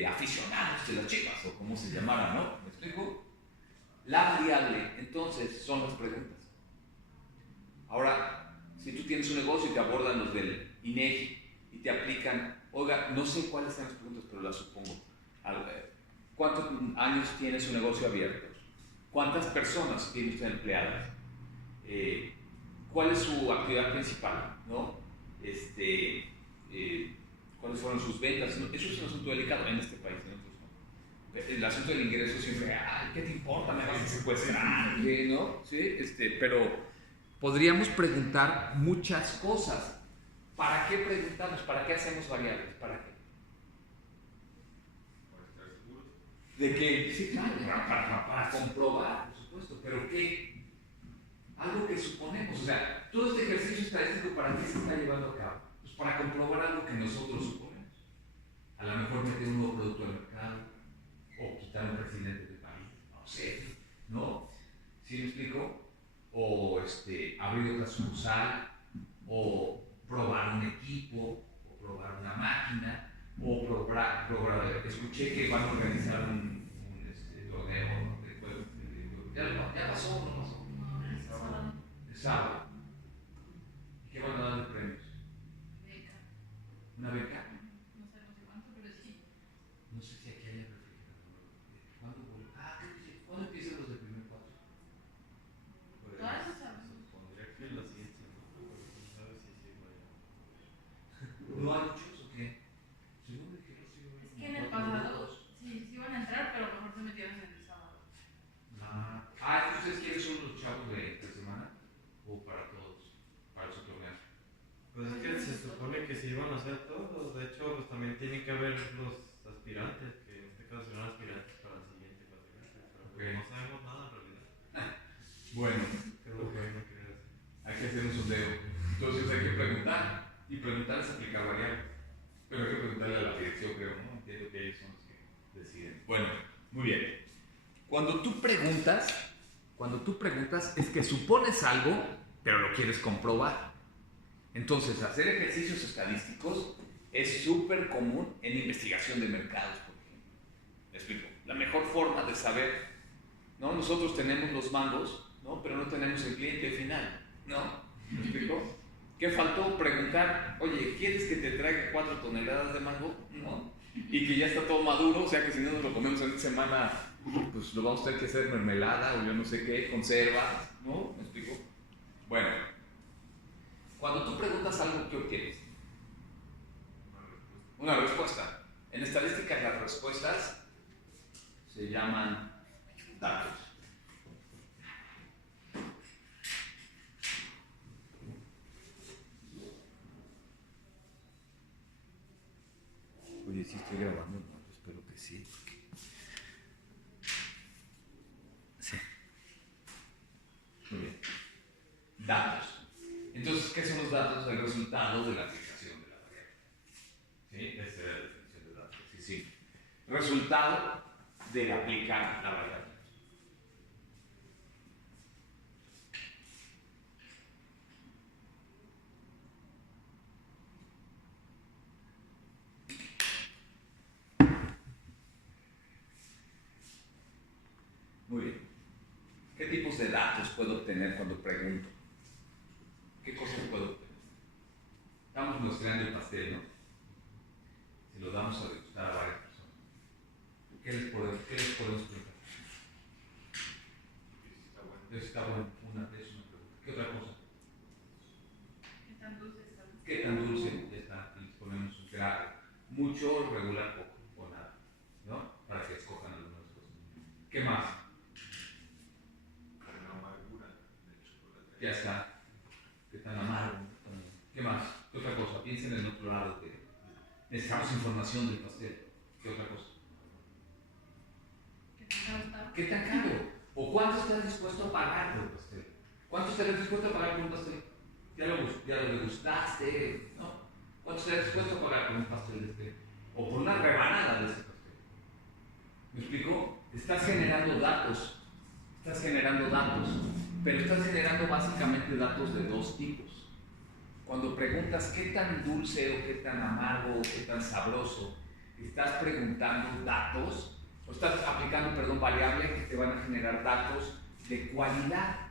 aficionados de las Chivas, o como se llamara, ¿no? ¿Me explico? La variable, entonces, son las preguntas. Ahora, si tú tienes un negocio y te abordan los del INEGI y te aplican, oiga, no sé cuáles son las preguntas, pero las supongo. ¿Cuántos años tiene su negocio abierto? ¿Cuántas personas tiene usted empleadas? ¿Cuál es su actividad principal? ¿No? ¿Cuáles fueron sus ventas? Eso es un asunto delicado en este país, en otros no. El asunto del ingreso siempre, ay, ¿qué te importa? Me vas a secuestrar, ¿no? ¿Sí? Pero podríamos preguntar muchas cosas. ¿Para qué preguntamos? ¿Para qué hacemos variables? ¿Para qué? Para estar seguros. De que, sí, claro, para comprobar, por supuesto, pero ¿qué? Algo que suponemos, o sea, todo este ejercicio estadístico, ¿para qué se está llevando a cabo? Pues para comprobar algo que nosotros suponemos. A lo mejor meter un nuevo producto al mercado, o quitar un presidente del país, no sé, ¿no? ¿Sí me explico? O abrir otra sucursal, o probar un equipo, o probar una máquina, o probar escuché que van a organizar un torneo, ¿no? ¿Ya pasó o no pasó? No, el sábado. El sábado. ¿Y qué van a dar de premios? Beca. ¿Una beca? No sabemos de cuánto, pero sí. No sé si aquí hay refrigerador. ¿Cuándo empiezan los del primer cuatro? Pues, Todas esas sabes. supondría que la ciencia, ¿no? Pero quién sabe si sí vaya. ¿No hay muchos o qué? Según me dijeron, sí, Es que en el pasado sí iban a entrar, pero a lo mejor se metieron en el sábado. ¿Ustedes quieren son los chavos de esta semana? ¿O para todos? Para su torneo. Pues es que se supone que sí iban a hacer todos, de hecho pues también tienen que haber los aspirantes, que en este caso serán aspirantes para el siguiente cuatrimestre, pero pues Ok. no sabemos nada en realidad. Bueno, Creo que no quiere decir. hay que hacer un sondeo. Entonces hay que preguntar. Y preguntar es aplicar variables. Pero hay que preguntarle a la dirección, creo, ¿no? Entiendo que ellos son los que deciden. Bueno, muy bien. Cuando tú preguntas es que supones algo, pero lo quieres comprobar. Entonces, hacer ejercicios estadísticos es súper común en investigación de mercados, por ejemplo. ¿Me explico? La mejor forma de saber, ¿no? Nosotros tenemos los mangos, ¿no? Pero no tenemos el cliente final, ¿no? ¿Me explico? ¿Qué faltó? Preguntar, oye, ¿quieres que te traiga 4 toneladas de mango? ¿No? Y que ya está todo maduro, o sea que si no nos lo comemos en esta semana, pues lo vamos a tener que hacer mermelada o yo no sé qué, conserva, ¿no? ¿Me explico? Bueno, cuando tú preguntas algo, ¿qué obtienes? Una respuesta. En estadística las respuestas se llaman datos. Oye, sí estoy grabando, ¿no? Espero que sí. Sí. Muy bien. Datos. Entonces, ¿qué son los datos? El resultado de la aplicación de la variable. ¿Sí? Esa era la definición de datos. Sí, sí. Resultado de aplicar la variable. Muy bien. ¿Qué tipos tipos de datos puedo obtener cuando pregunto? ¿Qué cosas puedo obtener? Estamos mostrando el pastel, ¿no? Si lo damos a degustar a varias personas, ¿qué les podemos preguntar? Eso está bueno, es una pregunta. ¿Qué otra cosa? ¿Qué tan dulce está? ¿Qué tan dulce? Ya está, y les ponemos un grado. Mucho, regular, poco o nada, ¿no? Para que escojan algunas cosas. ¿Qué más? La amargura del chocolate. Ya está. ¿Qué tan amargo? ¿Qué más? ¿Qué otra cosa? Piensen en el otro lado. Necesitamos información del pastel. ¿Qué otra cosa? ¿Qué tan caro está? ¿Qué tan caro? ¿O cuánto estás dispuesto a pagar por el pastel? ¿Cuánto estás dispuesto a pagar por un pastel? Ya lo degustaste, ¿no? ¿Cuánto estás dispuesto a pagar por un pastel de este? O por una rebanada de ese pastel. ¿Me explico? Estás generando datos. Pero estás generando básicamente datos de dos tipos. Cuando preguntas qué tan dulce o qué tan amargo o qué tan sabroso, estás preguntando datos, o estás aplicando, variables que te van a generar datos de cualidad.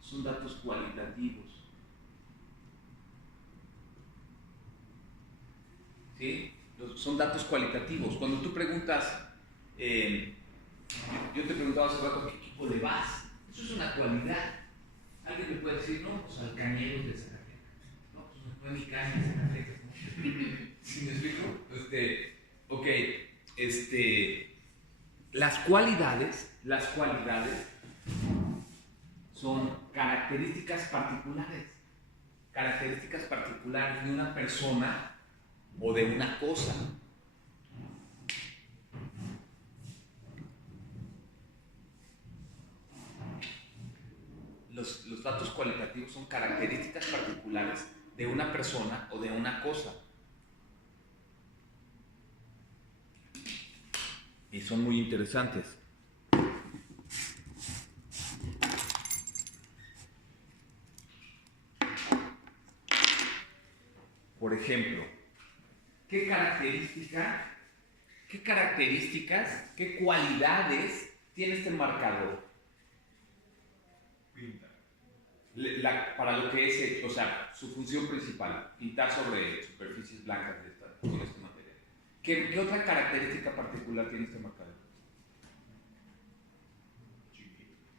Son datos cualitativos. ¿Sí? Son datos cualitativos. Cuando tú preguntas, yo te preguntaba hace rato qué equipo le vas. Eso es una cualidad. Alguien me puede decir, no, pues al Cañeros de Zacatecas. No, pues no fue mi caña de Zacatecas. ¿No? ¿Sí me explico? Las cualidades son características particulares de una persona o de una cosa. Los datos cualitativos son características particulares de una persona o de una cosa. Y son muy interesantes. Por ejemplo, ¿qué características, qué cualidades tiene este marcador? Pinta. Para lo que es, su función principal, pintar sobre superficies blancas con este material. ¿Qué otra característica particular tiene este marcador?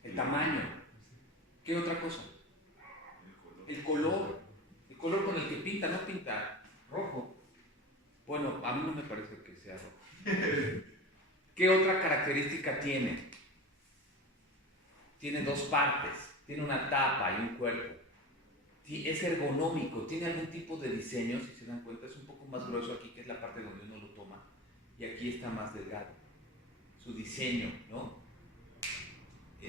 El tamaño. ¿Qué otra cosa? El color. El color con el que pinta, no pinta rojo. Bueno, a mí no me parece que sea rojo. ¿Qué otra característica tiene? Tiene dos partes. Tiene una tapa y un cuerpo. Es ergonómico, tiene algún tipo de diseño, si se dan cuenta, es un poco más grueso aquí, que es la parte donde uno lo toma, y aquí está más delgado. Su diseño, ¿no?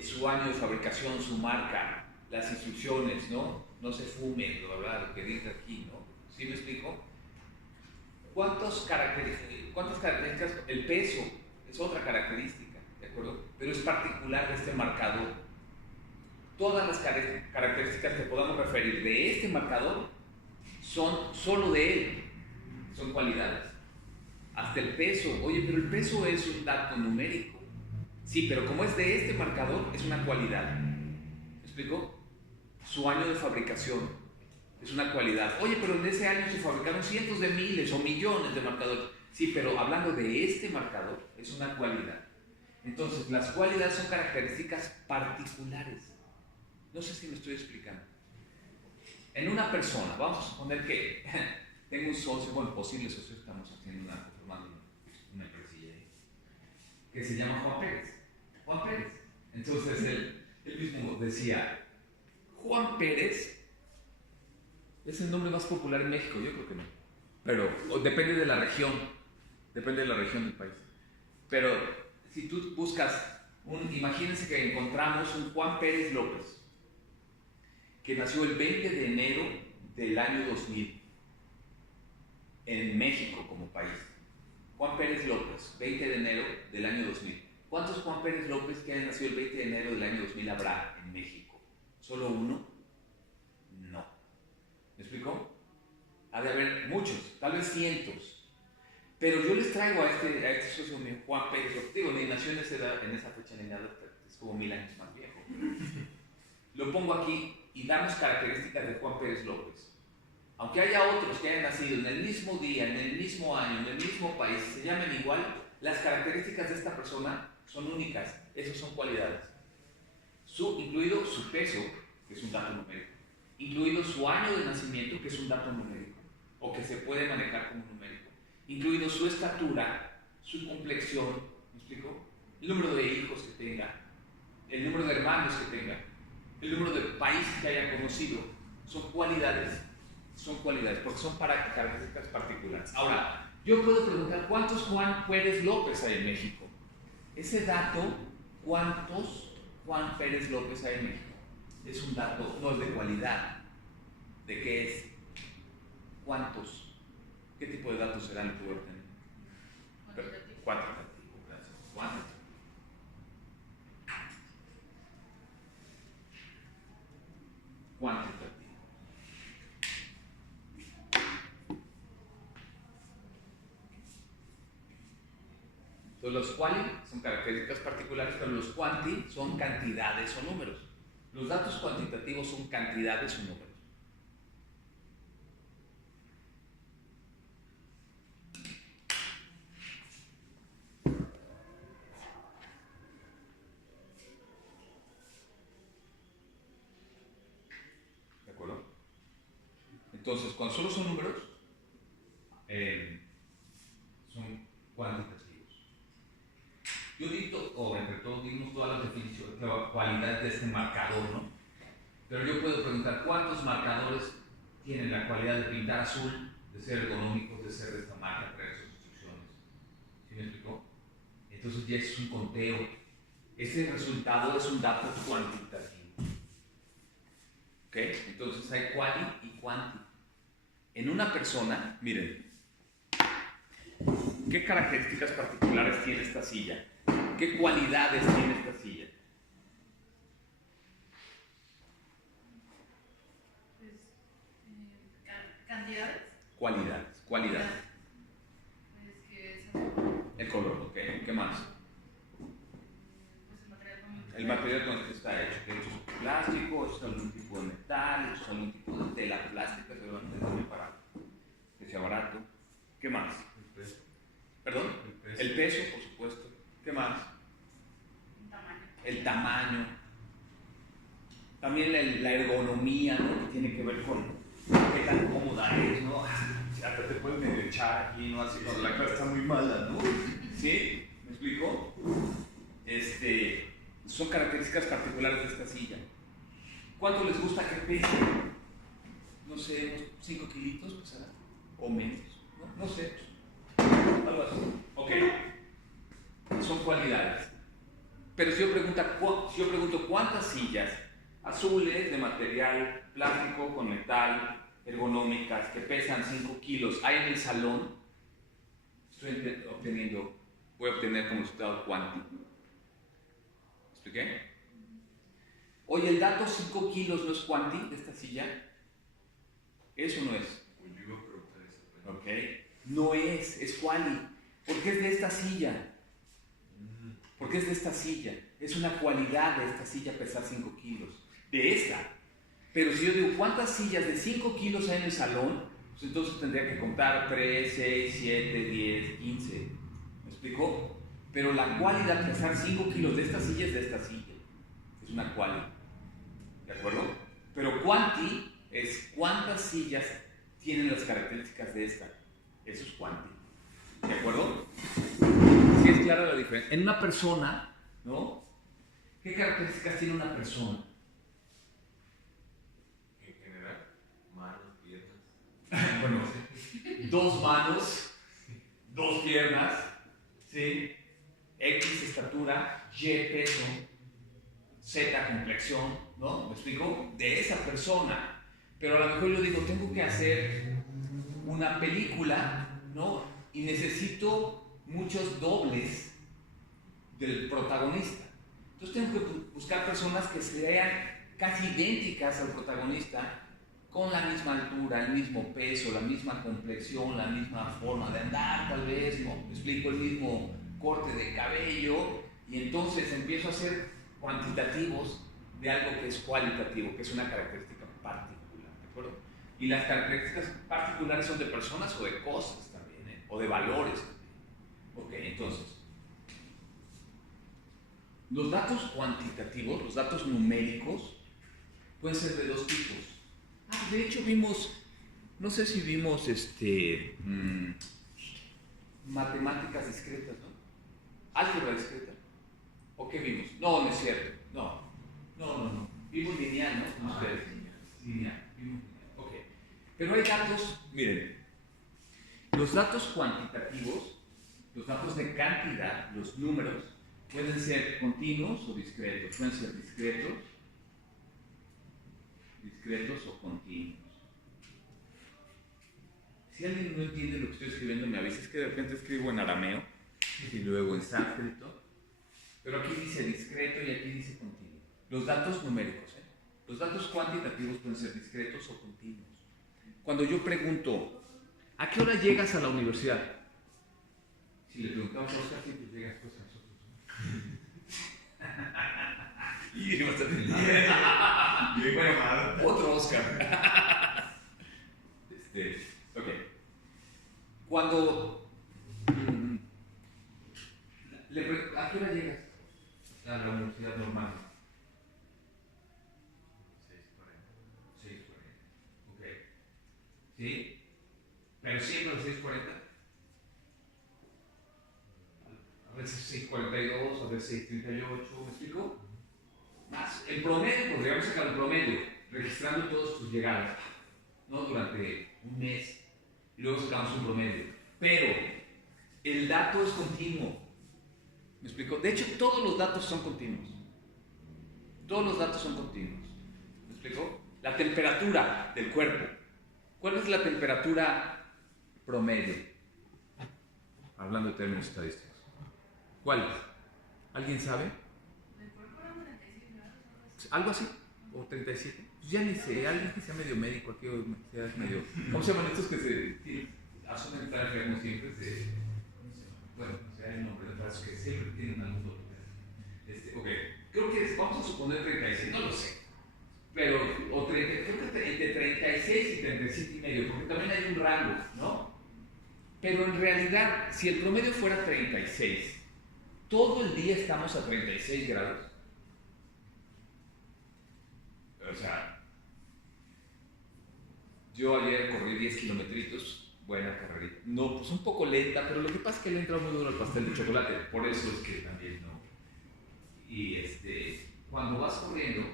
Su año de fabricación, su marca, las instrucciones, ¿no? No se fume, lo que dice aquí, ¿no? ¿Sí me explico? ¿Cuántas características? El peso es otra característica, ¿de acuerdo? Pero es particular de este marcador. Todas las características que podamos referir de este marcador son solo de él, son cualidades. Hasta el peso, oye, pero el peso es un dato numérico. Sí, pero como es de este marcador, es una cualidad. ¿Me explico? Su año de fabricación es una cualidad. Oye, pero en ese año se fabricaron cientos de miles o millones de marcadores. Sí, pero hablando de este marcador, es una cualidad. Entonces, las cualidades son características particulares. No sé si me estoy explicando. En una persona, vamos a suponer que tengo un socio, posible socio, estamos formando una empresilla ahí, que se llama Juan Pérez. Juan Pérez. Entonces él mismo decía, Juan Pérez es el nombre más popular en México. Yo creo que no. Pero depende de la región del país. Pero si tú buscas, imagínense que encontramos un Juan Pérez López, que nació el 20 de enero del año 2000 en México como país. Juan Pérez López, 20 de enero del año 2000. ¿Cuántos Juan Pérez López que han nacido el 20 de enero del año 2000 habrá en México? ¿Solo uno? No. ¿Me explicó? Ha de haber muchos, tal vez cientos. Pero yo les traigo a este socio mío, Juan Pérez López. Digo, ni nació en esa fecha ni nada, es como 1000 años más viejo. lo pongo aquí y damos características de Juan Pérez López. Aunque haya otros que hayan nacido en el mismo día, en el mismo año, en el mismo país, se llamen igual, las características de esta persona son únicas. Esas son cualidades. Incluido su peso, que es un dato numérico, incluido su año de nacimiento, que es un dato numérico, o que se puede manejar como numérico, incluido su estatura, su complexión, ¿me explico? El número de hijos que tenga, el número de hermanos que tenga, el número de países que haya conocido, son cualidades, porque son para características particulares. Ahora, yo puedo preguntar, ¿cuántos Juan Pérez López hay en México? Ese dato, ¿cuántos Juan Pérez López hay en México? Es un dato, no es de cualidad. ¿De qué es? ¿Cuántos? ¿Qué tipo de datos serán el que voy a obtener? Cuantitativo, gracias. Cuantitativo. Cuantitativo. Entonces los quali son características particulares, pero los quanti son cantidades o números. Los datos cuantitativos son cantidades o números. ¿De acuerdo? Entonces, cuando solo son números, son cuantitativos. Yo dicto, o entre todos dimos todas las definiciones, la cualidad de este marcador, ¿no? Pero yo puedo preguntar, ¿cuántos marcadores tienen la cualidad de pintar azul, de ser ergonómicos, de ser de esta marca, traer sus instrucciones? ¿Sí me explicó? Entonces ya es un conteo. Ese resultado es un dato cuantitativo. ¿Ok? Entonces hay quali y quanti. En una persona, miren, ¿qué características particulares tiene esta silla? ¿Qué cualidades tiene esta silla? Pues, cantidades. Cualidades. Pues que es El color, ¿ok? ¿Qué más? pues el material con El material con el que está hecho. Que hecho es plástico, es algún tipo de metal, es algún tipo de tela plástica, seguramente es muy barato. Que sea barato. ¿Qué más? El peso. ¿Perdón? El peso, por supuesto. ¿Qué más? un tamaño. El tamaño. También la ergonomía, ¿no? Que tiene que ver con qué tan cómoda es, ¿no? Hasta te puedes medio echar aquí, ¿no? Así cuando la clase está muy mala, ¿no? ¿Sí? ¿Me explico? Son características particulares de esta silla. ¿Cuánto les gusta que pese? No sé, unos 5 kilitos, pues, o menos, ¿no? No sé. Algo así. Ok. Son cualidades. Pero si yo pregunto cuántas sillas azules de material plástico con metal, ergonómicas, que pesan 5 kilos, hay en el salón, voy a obtener como resultado cuántico. ¿Me expliqué? Oye, ¿el dato 5 kilos no es cuánti de esta silla? ¿Eso no es? Yo iba a preguntar eso. ¿Ok? No es quali, porque es de esta silla. Porque es de esta silla. Es una cualidad de esta silla pesar 5 kilos. De esta. Pero si yo digo, ¿cuántas sillas de 5 kilos hay en el salón? Pues entonces tendría que contar 3, 6, 7, 10, 15. ¿Me explico? Pero la cualidad de pesar 5 kilos de esta silla es de esta silla. Es una cualidad. ¿De acuerdo? Pero quanti es cuántas sillas tienen las características de esta. Eso es quanti. ¿De acuerdo? Sí es clara la diferencia. En una persona, ¿no? ¿Qué características tiene una persona? En general, manos, piernas. Bueno, 2 manos, 2 piernas, ¿sí? X estatura, Y peso, Z complexión, ¿no? ¿Me explico? De esa persona. Pero a lo mejor yo digo, tengo que hacer una película, ¿no? Y necesito muchos dobles del protagonista. Entonces tengo que buscar personas que sean casi idénticas al protagonista, con la misma altura, el mismo peso, la misma complexión, la misma forma de andar, tal vez, ¿no? Me explico, el mismo corte de cabello, y entonces empiezo a hacer cuantitativos de algo que es cualitativo, que es una característica particular, ¿de acuerdo? Y las características particulares son de personas o de cosas también, ¿eh? O de valores también. Ok, entonces, los datos cuantitativos, los datos numéricos, pueden ser de dos tipos. De hecho vimos, no sé si vimos matemáticas discretas, ¿no? Álgebra discreta. ¿O qué vimos? No, no es cierto. No. Vimos lineal, ¿no? Ustedes. Lineal. Vimos lineal. Ok. Pero hay datos, miren, los datos cuantitativos, los datos de cantidad, los números, pueden ser continuos o discretos. Pueden ser discretos o continuos. Si alguien no entiende lo que estoy escribiendo, me avisa. Es que de repente escribo en arameo y luego en sánscrito. Pero aquí dice discreto y aquí dice continuo. Los datos numéricos, ¿eh? Los datos cuantitativos pueden ser discretos o continuos. Cuando yo pregunto, ¿a qué hora llegas a la universidad? Si le preguntamos a Oscar, siempre llegas pues a nosotros, ¿no? Y bastante bueno, otro Oscar. Ok. Cuando ¿a qué hora llegas a la universidad normal? 6:40. Ok. ¿Sí? ¿Pero siempre a las 6:40? A veces 6:42, a veces 6:38, ¿me explico? Más. El promedio, podríamos sacar el promedio, registrando todas tus llegadas, ¿no? Durante un mes, y luego sacamos un promedio. Pero el dato es continuo. ¿Me explico? De hecho, todos los datos son continuos. Todos los datos son continuos. ¿Me explico? La temperatura del cuerpo. ¿Cuál es la temperatura promedio? Hablando de términos estadísticos. ¿Cuál es? ¿Alguien sabe? El cuerpo era 36 grados. ¿Algo así? ¿O 37? Pues ya ni sé. Alguien que sea medio médico aquí o sea medio... ¿Cómo se llaman estos que se asumen estar enfermos siempre? Bueno, o sea, hay un nombre de brazos que siempre tienen algún dolor. Ok, creo que vamos a suponer 36, no lo sé. Pero, creo que entre 36 y 37 y medio, porque también hay un rango, ¿no? Pero en realidad, si el promedio fuera 36, todo el día estamos a 36 grados. O sea, yo ayer corrí 10 kilometritos. Buena carrerita. No, pues un poco lenta, pero lo que pasa es que le entra muy duro al pastel de chocolate. Por eso es que también no. Y cuando vas corriendo,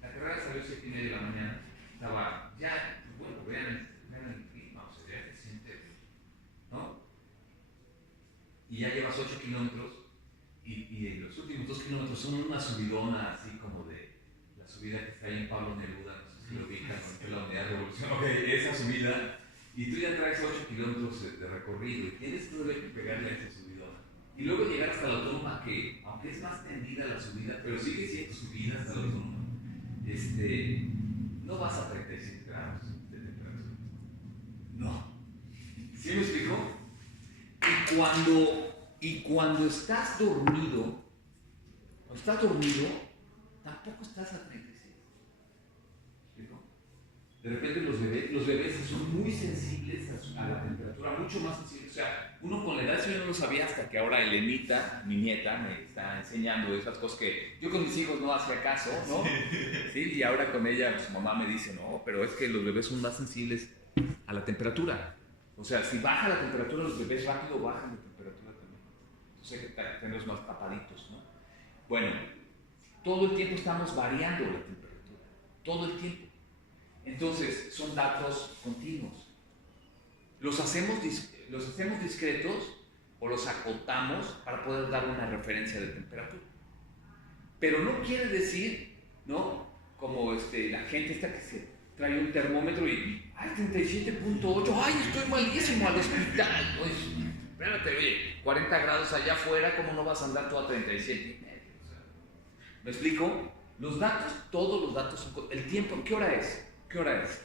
la carrera salió a 7:30 de la mañana. Estaba ya, bueno, vean el clima, o sea, ya se siente, ¿no? Y ya llevas 8 kilómetros y los últimos 2 kilómetros son una subidona así como de la subida que está ahí en Pablo Neruda, no sé si lo ubicas, que es la unidad de revolución. Ok, esa subida. Y tú ya traes 8 kilómetros de recorrido y tienes todavía que pegarle a esa subidona. Y luego llegar hasta la autónoma, que aunque es más tendida la subida, pero sigue siendo subida hasta la autónoma, no vas a 37 grados de temperatura. No. ¿Sí me explico? Y cuando estás dormido, tampoco estás a 36. De repente los bebés son muy sensibles a la temperatura, mucho más sensibles. O sea, uno con la edad, eso yo no lo sabía hasta que ahora Elenita, mi nieta, me está enseñando esas cosas que yo con mis hijos no hacía caso, ¿no? Sí, y ahora con ella, su mamá me dice, no, pero es que los bebés son más sensibles a la temperatura. O sea, si baja la temperatura, los bebés rápido bajan de temperatura también. Entonces hay que tenerlos más tapaditos, ¿no? Bueno, todo el tiempo estamos variando la temperatura, todo el tiempo. Entonces, son datos continuos. Los hacemos discretos o los acotamos para poder dar una referencia de temperatura. Pero no quiere decir, ¿no? Como la gente esta que se trae un termómetro y ¡ay, 37.8! ¡Ay, estoy malísimo al hospital! Pues, espérate, oye, 40 grados allá afuera, ¿cómo no vas a andar tú a 37.5? O sea, ¿me explico? Los datos, todos los datos son... El tiempo, ¿qué hora es? ¿Qué hora es?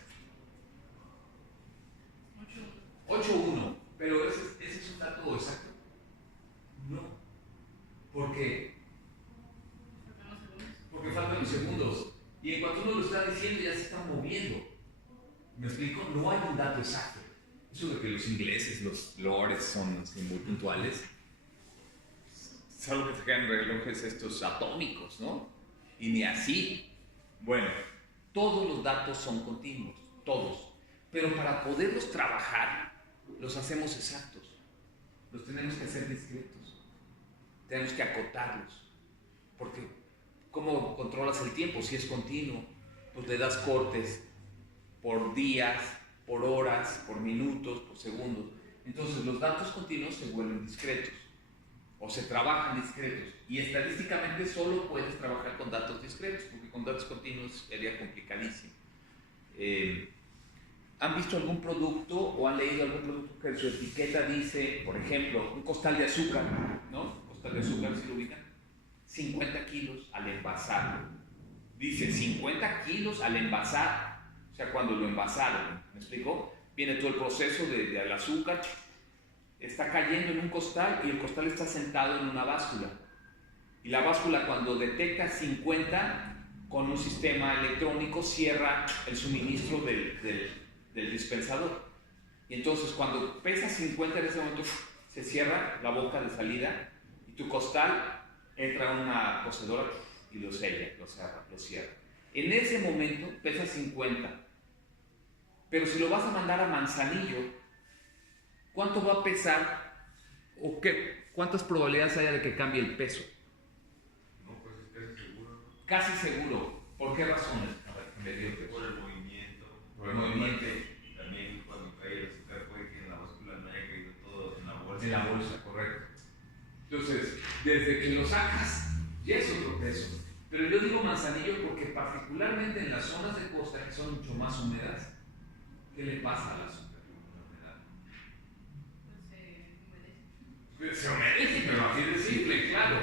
8:1. Pero ese es un dato exacto. No. ¿Por qué? Porque faltan los segundos. Eso de que los ingleses, los lores son así muy puntuales, es algo que se quedan relojes estos atómicos, ¿no? Y ni así. Bueno, todos los datos son continuos, todos. Pero para poderlos trabajar, los hacemos exactos. Los tenemos que hacer discretos. Tenemos que acotarlos. Porque, ¿cómo controlas el tiempo? Si es continuo, pues le das cortes por días, por horas, por minutos, por segundos. Entonces, los datos continuos se vuelven discretos. O se trabajan discretos. Y estadísticamente solo puedes trabajar con datos discretos, porque con datos continuos sería complicadísimo. ¿Han visto algún producto o han leído algún producto que en su etiqueta dice, por ejemplo, un costal de azúcar, ¿no? Costal de azúcar, ¿sí lo ubican? 50 kilos al envasar. Dice 50 kilos al envasar. O sea, cuando lo envasaron, ¿me explico? Viene todo el proceso del azúcar, está cayendo en un costal y el costal está sentado en una báscula. Y la báscula, cuando detecta 50, con un sistema electrónico cierra el suministro del dispensador. Y entonces cuando pesa 50 en ese momento se cierra la boca de salida y tu costal entra a una cocedora y lo sella, lo cierra. En ese momento pesa 50, pero si lo vas a mandar a Manzanillo, ¿cuánto va a pesar o cuántas probabilidades hay de que cambie el peso? No, pues es casi seguro, ¿no? Casi seguro. ¿Por qué razones? A ver, me dio Por el movimiento. Por el movimiento. También cuando cae el azúcar puede que en la báscula no haya caído todo en la bolsa. En la bolsa, correcto. Entonces, desde que lo sacas, ya es otro peso. Pero yo digo Manzanillo porque particularmente en las zonas de costa que son mucho más húmedas, ¿qué le pasa al azúcar? La humedad. Pues Se humedece, pero así de simple, claro.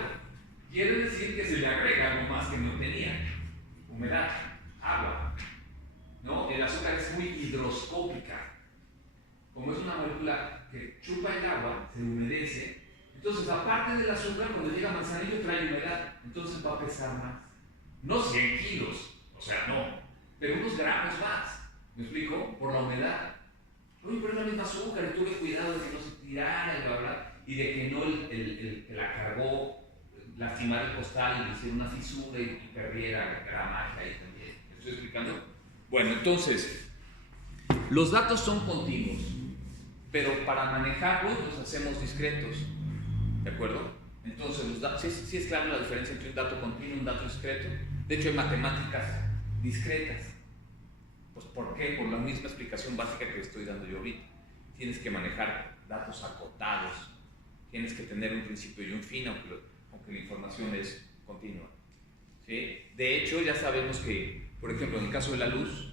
Quiere decir que se le agrega algo más que no tenía. Humedad, agua. ¿No? El azúcar es muy higroscópica. Como es una molécula que chupa el agua, se humedece. Entonces, aparte del azúcar, cuando llega a Manzanillo trae humedad. Entonces va a pesar más. No 100 kilos, o sea, no. Pero unos gramos más. ¿Me explico? Por la humedad. Oye, pero es la misma azúcar y tuve cuidado de que no se tirara y bla, bla, y de que no el que la cargó lastimara el costal y le hiciera una fisura y perdiera gramaje ahí también. ¿Me estoy explicando? Bueno, entonces, los datos son continuos, pero para manejarlos los hacemos discretos. ¿De acuerdo? Entonces, los datos, sí es claro la diferencia entre un dato continuo y un dato discreto. De hecho, hay matemáticas discretas. Pues, ¿por qué? Por la misma explicación básica que estoy dando yo ahorita. Tienes que manejar datos acotados, tienes que tener un principio y un fin, aunque la información es continua. ¿Sí? De hecho, ya sabemos que, por ejemplo, en el caso de la luz,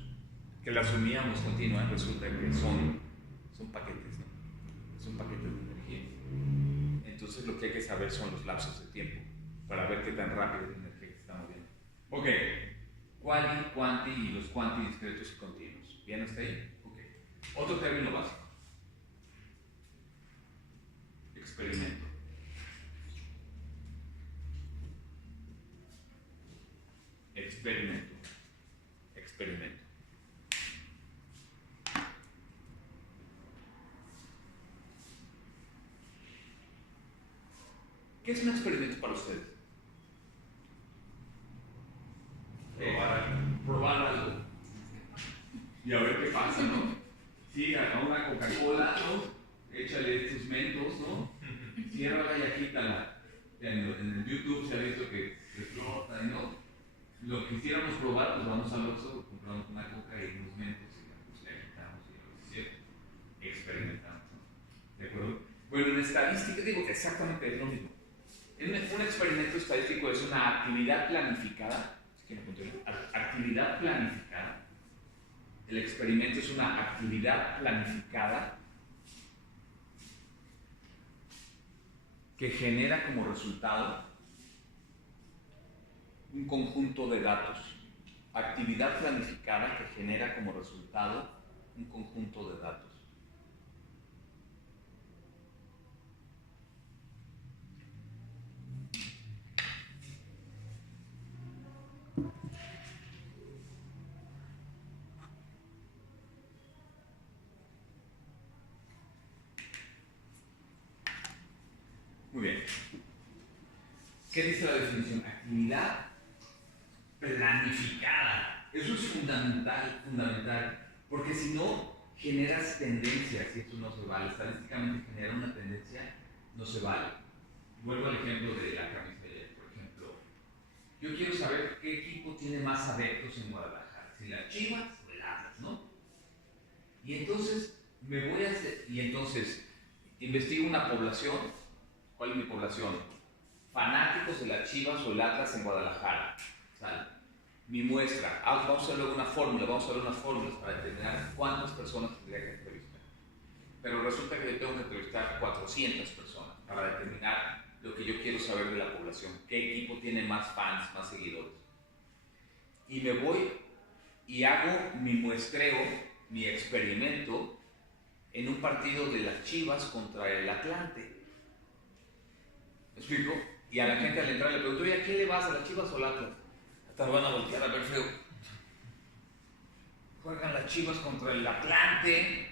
que la asumíamos continua, resulta que son paquetes, ¿no? Son paquetes de energía. Entonces, lo que hay que saber son los lapsos de tiempo para ver qué tan rápido es la energía que se está moviendo. Ok. Quali, quanti y los quanti discretos y continuos. ¿Bien hasta ahí? Ok. Otro término básico. Experimento. Experimento. Experimento. ¿Qué es un experimento para ustedes? Probar algo y a ver qué pasa, ¿no? Sí, a una Coca-Cola, ¿no? Échale tus mentos, ¿no? Ciérrala y agítala. En el YouTube se ha visto que explota, ¿no? Lo que quisiéramos probar, pues vamos al Oxxo, compramos una Coca y unos mentos y pues le agitamos y lo hicieron. Experimentamos, ¿no? ¿De acuerdo? Bueno, en estadística digo que exactamente es lo mismo. Un experimento estadístico es una actividad planificada. Actividad planificada. El experimento es una actividad planificada que genera como resultado un conjunto de datos. Actividad planificada que genera como resultado un conjunto de datos. Muy bien. ¿Qué dice la definición? Actividad planificada. Eso es fundamental, fundamental. Porque si no, generas tendencias y eso no se vale. Estadísticamente generar una tendencia no se vale. Vuelvo al ejemplo de la camiseta, por ejemplo. Yo quiero saber qué equipo tiene más adeptos en Guadalajara. Si la Chivas o el Atlas, ¿no? Y entonces investigo una población. ¿Cuál es mi población? Fanáticos de las Chivas o el Atlas en Guadalajara. ¿Sale? Mi muestra. Vamos a ver unas fórmulas para determinar cuántas personas tendría que entrevistar. Pero resulta que yo tengo que entrevistar 400 personas para determinar lo que yo quiero saber de la población. ¿Qué equipo tiene más fans, más seguidores? Y me voy y hago mi muestreo, mi experimento en un partido de las Chivas contra el Atlante. ¿Me explico? Y a la gente al entrar le pregunto, ¿y a quién le vas, a las Chivas o al Atlas? Hasta lo van a voltear a ver feo. Juegan las Chivas contra el Atlante,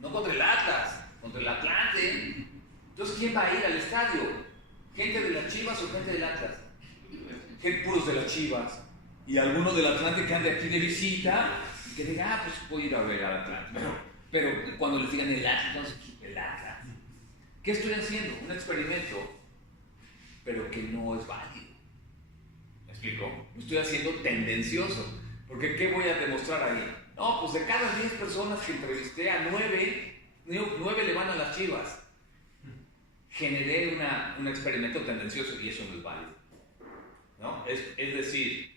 no contra el Atlas, contra el Atlante. Entonces, ¿quién va a ir al estadio? ¿Gente de las Chivas o gente del Atlas? Gente puros de las Chivas. Y alguno del Atlante que ande aquí de visita y que diga, pues voy a ir a ver al Atlante. Pero cuando les digan el Atlas, entonces el Atlas. ¿Qué estoy haciendo? Un experimento, pero que no es válido. ¿Me explico? Me estoy haciendo tendencioso. Porque ¿qué voy a demostrar ahí? No, pues de cada 10 personas que entrevisté a 9 le van a las Chivas. Generé un experimento tendencioso y eso no es válido, ¿no? Es decir,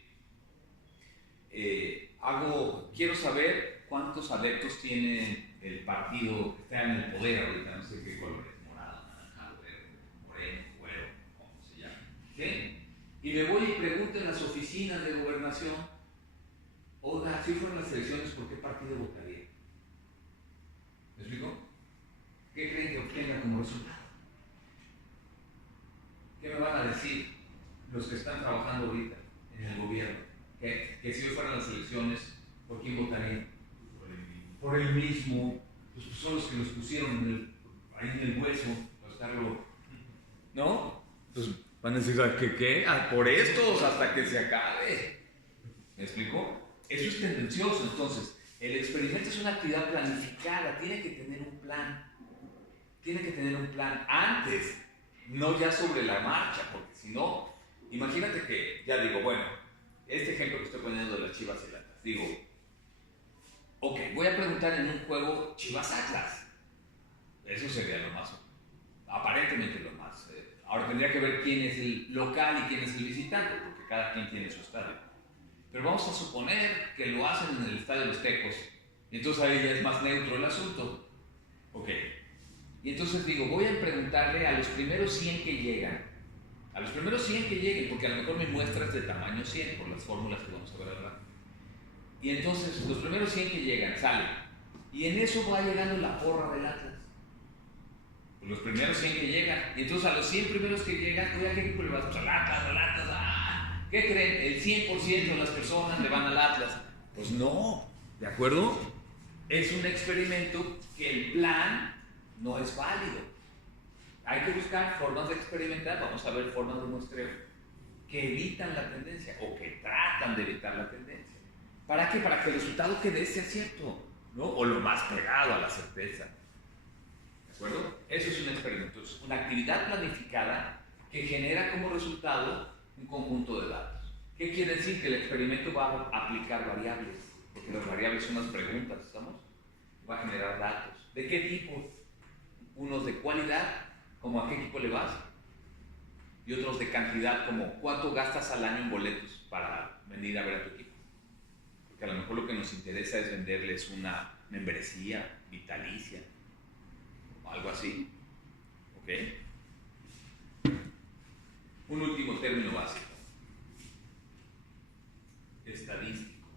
quiero saber cuántos adeptos tiene el partido que está en el poder ahorita, no sé qué color es, morado, naranjado, verde, moreno, güero, como se llama, ¿sí? Y me voy y pregunto en las oficinas de gobernación, oiga, si fueron las elecciones, ¿por qué partido votaría? ¿Me explico? ¿Qué creen que obtenga como resultado? ¿Qué me van a decir los que están trabajando ahorita en el gobierno? Que si hoy fueran las elecciones, ¿por quién votarían? Por el mismo. Pues son los que los pusieron ahí en el hueso para estarlo. ¿No? Pues van a decir, ¿qué? Por estos hasta que se acabe. ¿Me explico? Eso es tendencioso. Entonces, el experimento es una actividad planificada, tiene que tener un plan. Tiene que tener un plan antes, no ya sobre la marcha, porque si no, imagínate que, ya digo, bueno, este ejemplo que estoy poniendo de las Chivas y el Atlas, digo, ok, voy a preguntar en un juego Chivas Atlas. Eso sería lo más, aparentemente lo más. Ahora tendría que ver quién es el local y quién es el visitante, porque cada quien tiene su estadio. Pero vamos a suponer que lo hacen en el estadio de los Tecos, y entonces ahí ya es más neutro el asunto. Ok. Y entonces digo, voy a preguntarle a los primeros 100 que llegan, porque a lo mejor mi muestra es de tamaño 100 por las fórmulas que vamos a ver ahora. Y entonces los primeros 100 que llegan salen, y en eso va llegando la porra del Atlas. Pues los primeros 100 que llegan, y entonces a los 100 primeros que llegan, ¿a qué equipo le vas? Pues al Atlas, ¿qué creen? El 100% de las personas le van al Atlas. Pues no, ¿de acuerdo? Es un experimento que el plan no es válido. Hay que buscar formas de experimentar, vamos a ver formas de muestreo que evitan la tendencia o que tratan de evitar la tendencia. ¿Para qué? Para que el resultado quede sea cierto, ¿no? O lo más pegado a la certeza. ¿De acuerdo? Eso es un experimento, es una actividad planificada que genera como resultado un conjunto de datos. ¿Qué quiere decir? Que el experimento va a aplicar variables, porque las variables son las preguntas, ¿estamos? Va a generar datos. ¿De qué tipo? Unos de cualidad, como a qué equipo le vas, y otros de cantidad, como cuánto gastas al año en boletos para venir a ver a tu equipo. Porque a lo mejor lo que nos interesa es venderles una membresía vitalicia, o algo así. ¿Ok? Un último término básico. Estadístico.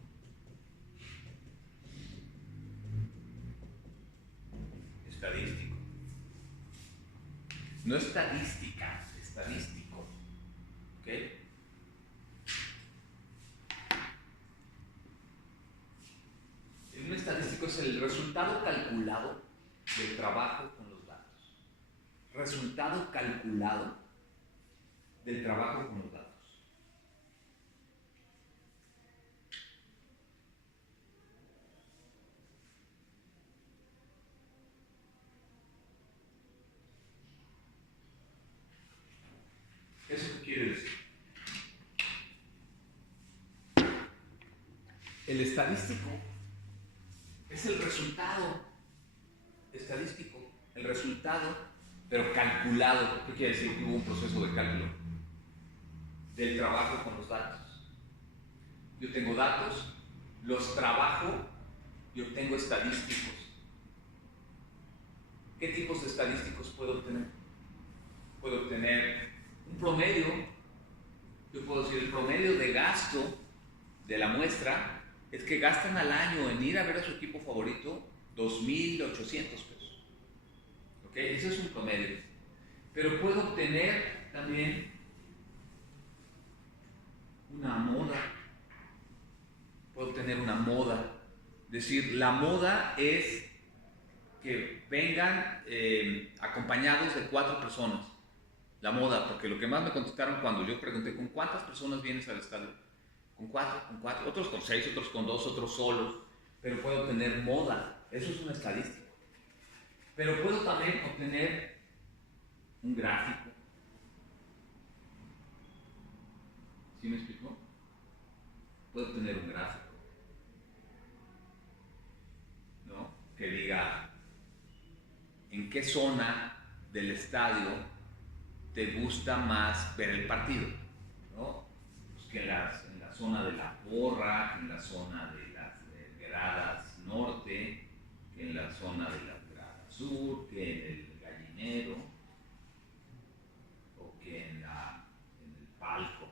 Estadístico. No estadística, estadístico. ¿Ok? Un estadístico es el resultado calculado del trabajo con los datos. resultado calculado del trabajo con los datos. ¿Eso qué quiere decir? El estadístico es el resultado estadístico, el resultado, pero calculado. ¿Qué quiere decir? Que hubo un proceso de cálculo del trabajo con los datos. Yo tengo datos, los trabajo y obtengo estadísticos. ¿Qué tipos de estadísticos puedo obtener? Puedo obtener un promedio. Yo puedo decir el promedio de gasto de la muestra es que gastan al año en ir a ver a su equipo favorito 2,800 pesos. ¿Ok? Eso es un promedio. Pero puedo obtener también una moda. Puedo obtener una moda. Es decir, la moda es que vengan acompañados de 4 personas. La moda, porque lo que más me contestaron cuando yo pregunté ¿con cuántas personas vienes al estadio? Con 4, otros con 6, otros con 2, otros solos, pero puedo obtener moda, eso es una estadística. Pero puedo también obtener un gráfico. ¿Sí me explicó? Puedo obtener un gráfico, ¿no? Que diga en qué zona del estadio te gusta más ver el partido, ¿no? Pues que en la zona de la porra, en la zona de las gradas norte, que en la zona de las gradas sur, que en el gallinero, o que en el palco.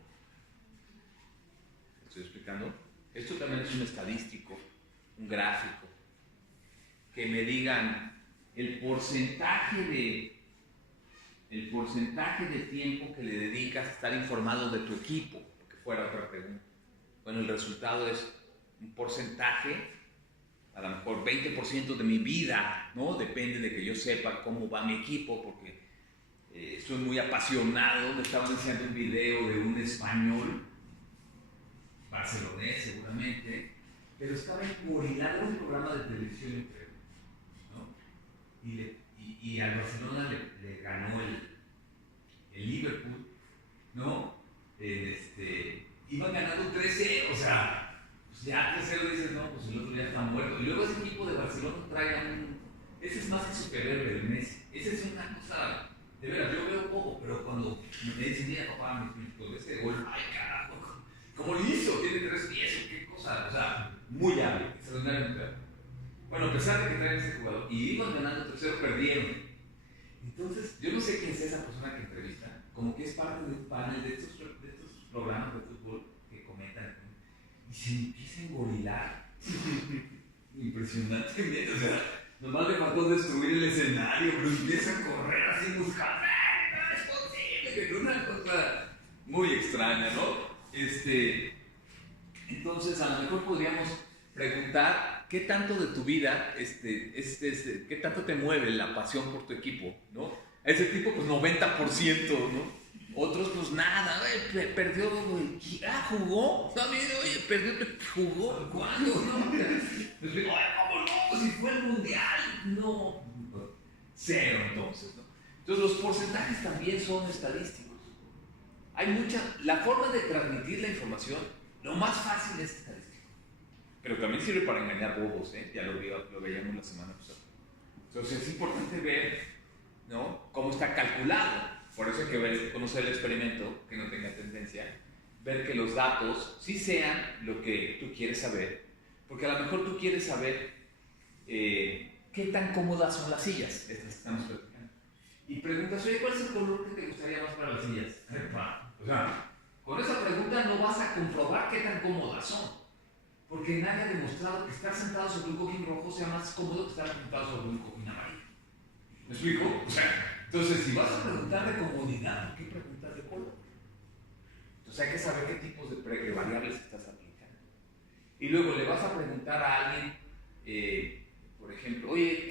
¿Estoy explicando? Esto también es un estadístico, un gráfico, que me digan el porcentaje de tiempo que le dedicas a estar informado de tu equipo, porque fuera otra pregunta. Bueno, el resultado es un porcentaje, a lo mejor 20% de mi vida, ¿no? Depende de que yo sepa cómo va mi equipo, porque estoy muy apasionado. Me estaban enseñando un video de un español, barcelonés seguramente, pero estaba encuadrado en un programa de televisión, ¿no? Y al Barcelona le ganó el Liverpool, ¿no? Iban ganando 3-0, o sea, pues ya 3-0 dices, no, pues el otro ya está muerto. Y luego ese equipo de Barcelona trae ese es más que superhéroe del Messi. Esa es una cosa, de veras, yo veo poco, pero cuando me dicen, mira papá, con ese gol, ay carajo, ¿cómo lo hizo? Tiene 3 pies, qué cosa, o sea, muy hábil, extraordinariamente hábil. Bueno, a pesar de que traen ese jugador y iban ganando 3-0, perdieron. Entonces, yo no sé quién es esa persona que entrevista, como que es parte de un panel de estos programas de fútbol que comentan y se empieza a engorilar. Impresionantemente, o sea, nomás le faltó destruir el escenario, pero empieza a correr así buscando. No es posible, que es una cosa muy extraña, ¿no? Entonces, a lo mejor podríamos preguntar qué tanto de tu vida, qué tanto te mueve la pasión por tu equipo, ¿no? Ese tipo, pues 90%, ¿no? Otros, pues nada, perdió, jugó, también, perdió, jugó, ¿cuándo? ¿No? Pues digo, ¿cómo no? Si fue el mundial, no. 0 entonces, ¿no? Entonces los porcentajes también son estadísticos. La forma de transmitir la información, lo más fácil es estadístico. Pero también sirve para engañar bobos, ¿eh? Ya lo veíamos la semana pasada. Entonces es importante ver, ¿no?, cómo está calculado. Por eso hay que conocer el experimento, que no tenga tendencia, ver que los datos sí sean lo que tú quieres saber, porque a lo mejor tú quieres saber qué tan cómodas son las sillas, estas que estamos platicando. Y preguntas, oye, ¿cuál es el color que te gustaría más para las sillas? O sea, con esa pregunta no vas a comprobar qué tan cómodas son, porque nadie ha demostrado que estar sentado sobre un cojín rojo sea más cómodo que estar sentado sobre un cojín amarillo. ¿Me explico? O sea, entonces, si vas a preguntar de comodidad, ¿por qué preguntas de color? Entonces hay que saber qué tipos de variables estás aplicando. Y luego le vas a preguntar a alguien, por ejemplo, oye,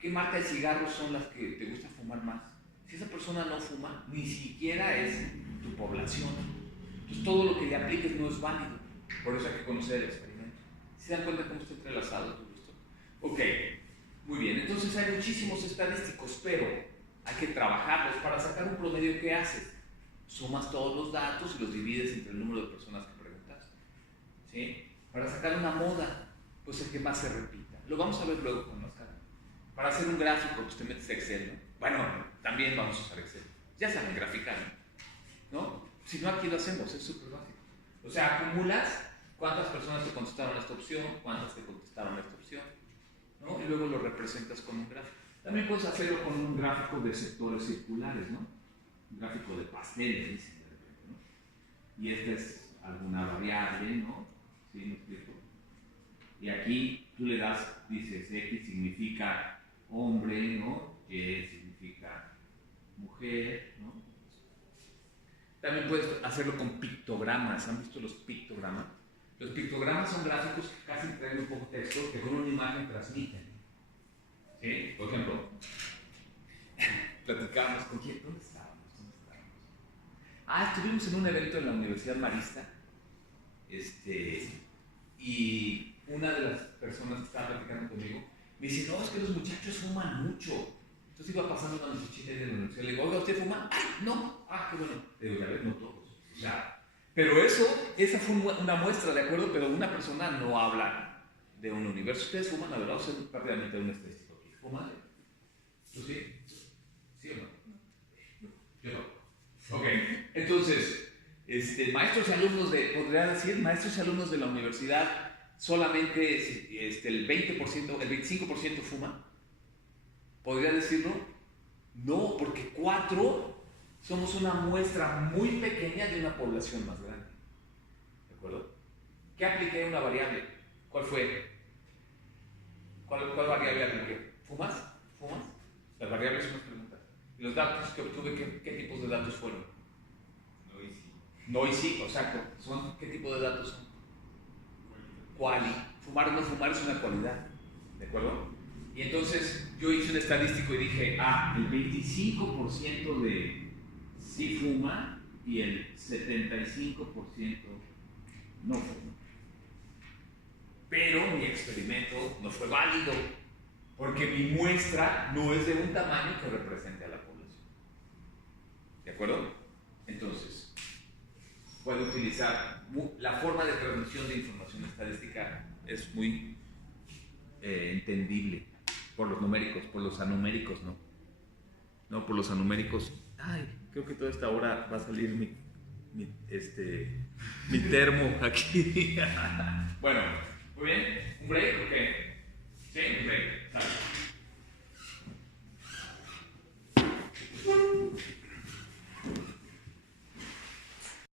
¿qué ¿Qué marca de cigarros son las que te gusta fumar más? Si esa persona no fuma, ni siquiera es tu población. Entonces todo lo que le apliques no es válido. Por eso hay que conocer el experimento. ¿Se dan cuenta cómo está entrelazado todo esto? Ok, muy bien. Entonces hay muchísimos estadísticos, pero hay que trabajarlos. Para sacar un promedio, ¿qué haces? Sumas todos los datos y los divides entre el número de personas que preguntaste. ¿Sí? Para sacar una moda, pues el que más se repita. Lo vamos a ver luego con más calma. Para hacer un gráfico, pues te metes a Excel, ¿no? Bueno, también vamos a usar Excel. Ya saben graficar, ¿no? Si no, aquí lo hacemos, es súper básico. O sea, acumulas cuántas personas te contestaron esta opción, cuántas te contestaron esta opción, ¿no? Y luego lo representas con un gráfico. También puedes hacerlo con un gráfico de sectores circulares, ¿no? Un gráfico de pasteles, dicen de repente, ¿no? Y esta es alguna variable, ¿no? ¿Sí? ¿Me explico? Y aquí tú le das, dices, X significa hombre, ¿no? Y significa mujer, ¿no? También puedes hacerlo con pictogramas. ¿Han visto los pictogramas? Los pictogramas son gráficos que casi traen un poco texto que con una imagen transmiten. ¿Sí? Por ejemplo, platicábamos con quién. ¿Dónde estábamos? Estuvimos en un evento en la Universidad Marista. Y una de las personas que estaba platicando conmigo me dice, no, es que los muchachos fuman mucho. Entonces iba pasando una muchachita de la universidad, le digo, oiga, ¿usted fuma? ¡Ay, no! ¡Ah, qué bueno! Le digo, ya ves, no todos. O sea, pero esa fue una muestra, ¿de acuerdo? Pero una persona no habla de un universo. ¿Ustedes fuman? La verdad, ustedes rápidamente un estadístico aquí. ¿Fuman? ¿Tú sí? ¿Sí o no? Yo no. Ok, entonces, maestros y alumnos podría decir, maestros y alumnos de la universidad, solamente el 20%, el 25% fuman. ¿Podría decirlo? No, porque 4 somos una muestra muy pequeña de una población más grande. ¿De acuerdo? ¿Qué apliqué a una variable? ¿Cuál fue? ¿Cuál variable apliqué? ¿Fumas? ¿Fumas? Las variables son las preguntas. ¿Y los datos que obtuve, qué tipos de datos fueron? No y sí. No y sí, exacto. ¿Qué tipo de datos son? Quali. Fumar o no fumar es una cualidad. ¿De acuerdo? Y entonces yo hice un estadístico y dije, el 25% de sí fuma y el 75% no fuma. Pero mi experimento no fue válido, porque mi muestra no es de un tamaño que represente a la población. ¿De acuerdo? Entonces, puedo utilizar la forma de transmisión de información estadística, es muy entendible. Por los numéricos, por los anuméricos, ¿no? No, por los anuméricos. Creo que toda esta hora va a salir mi termo aquí. Bueno, muy bien. ¿Un break? Ok.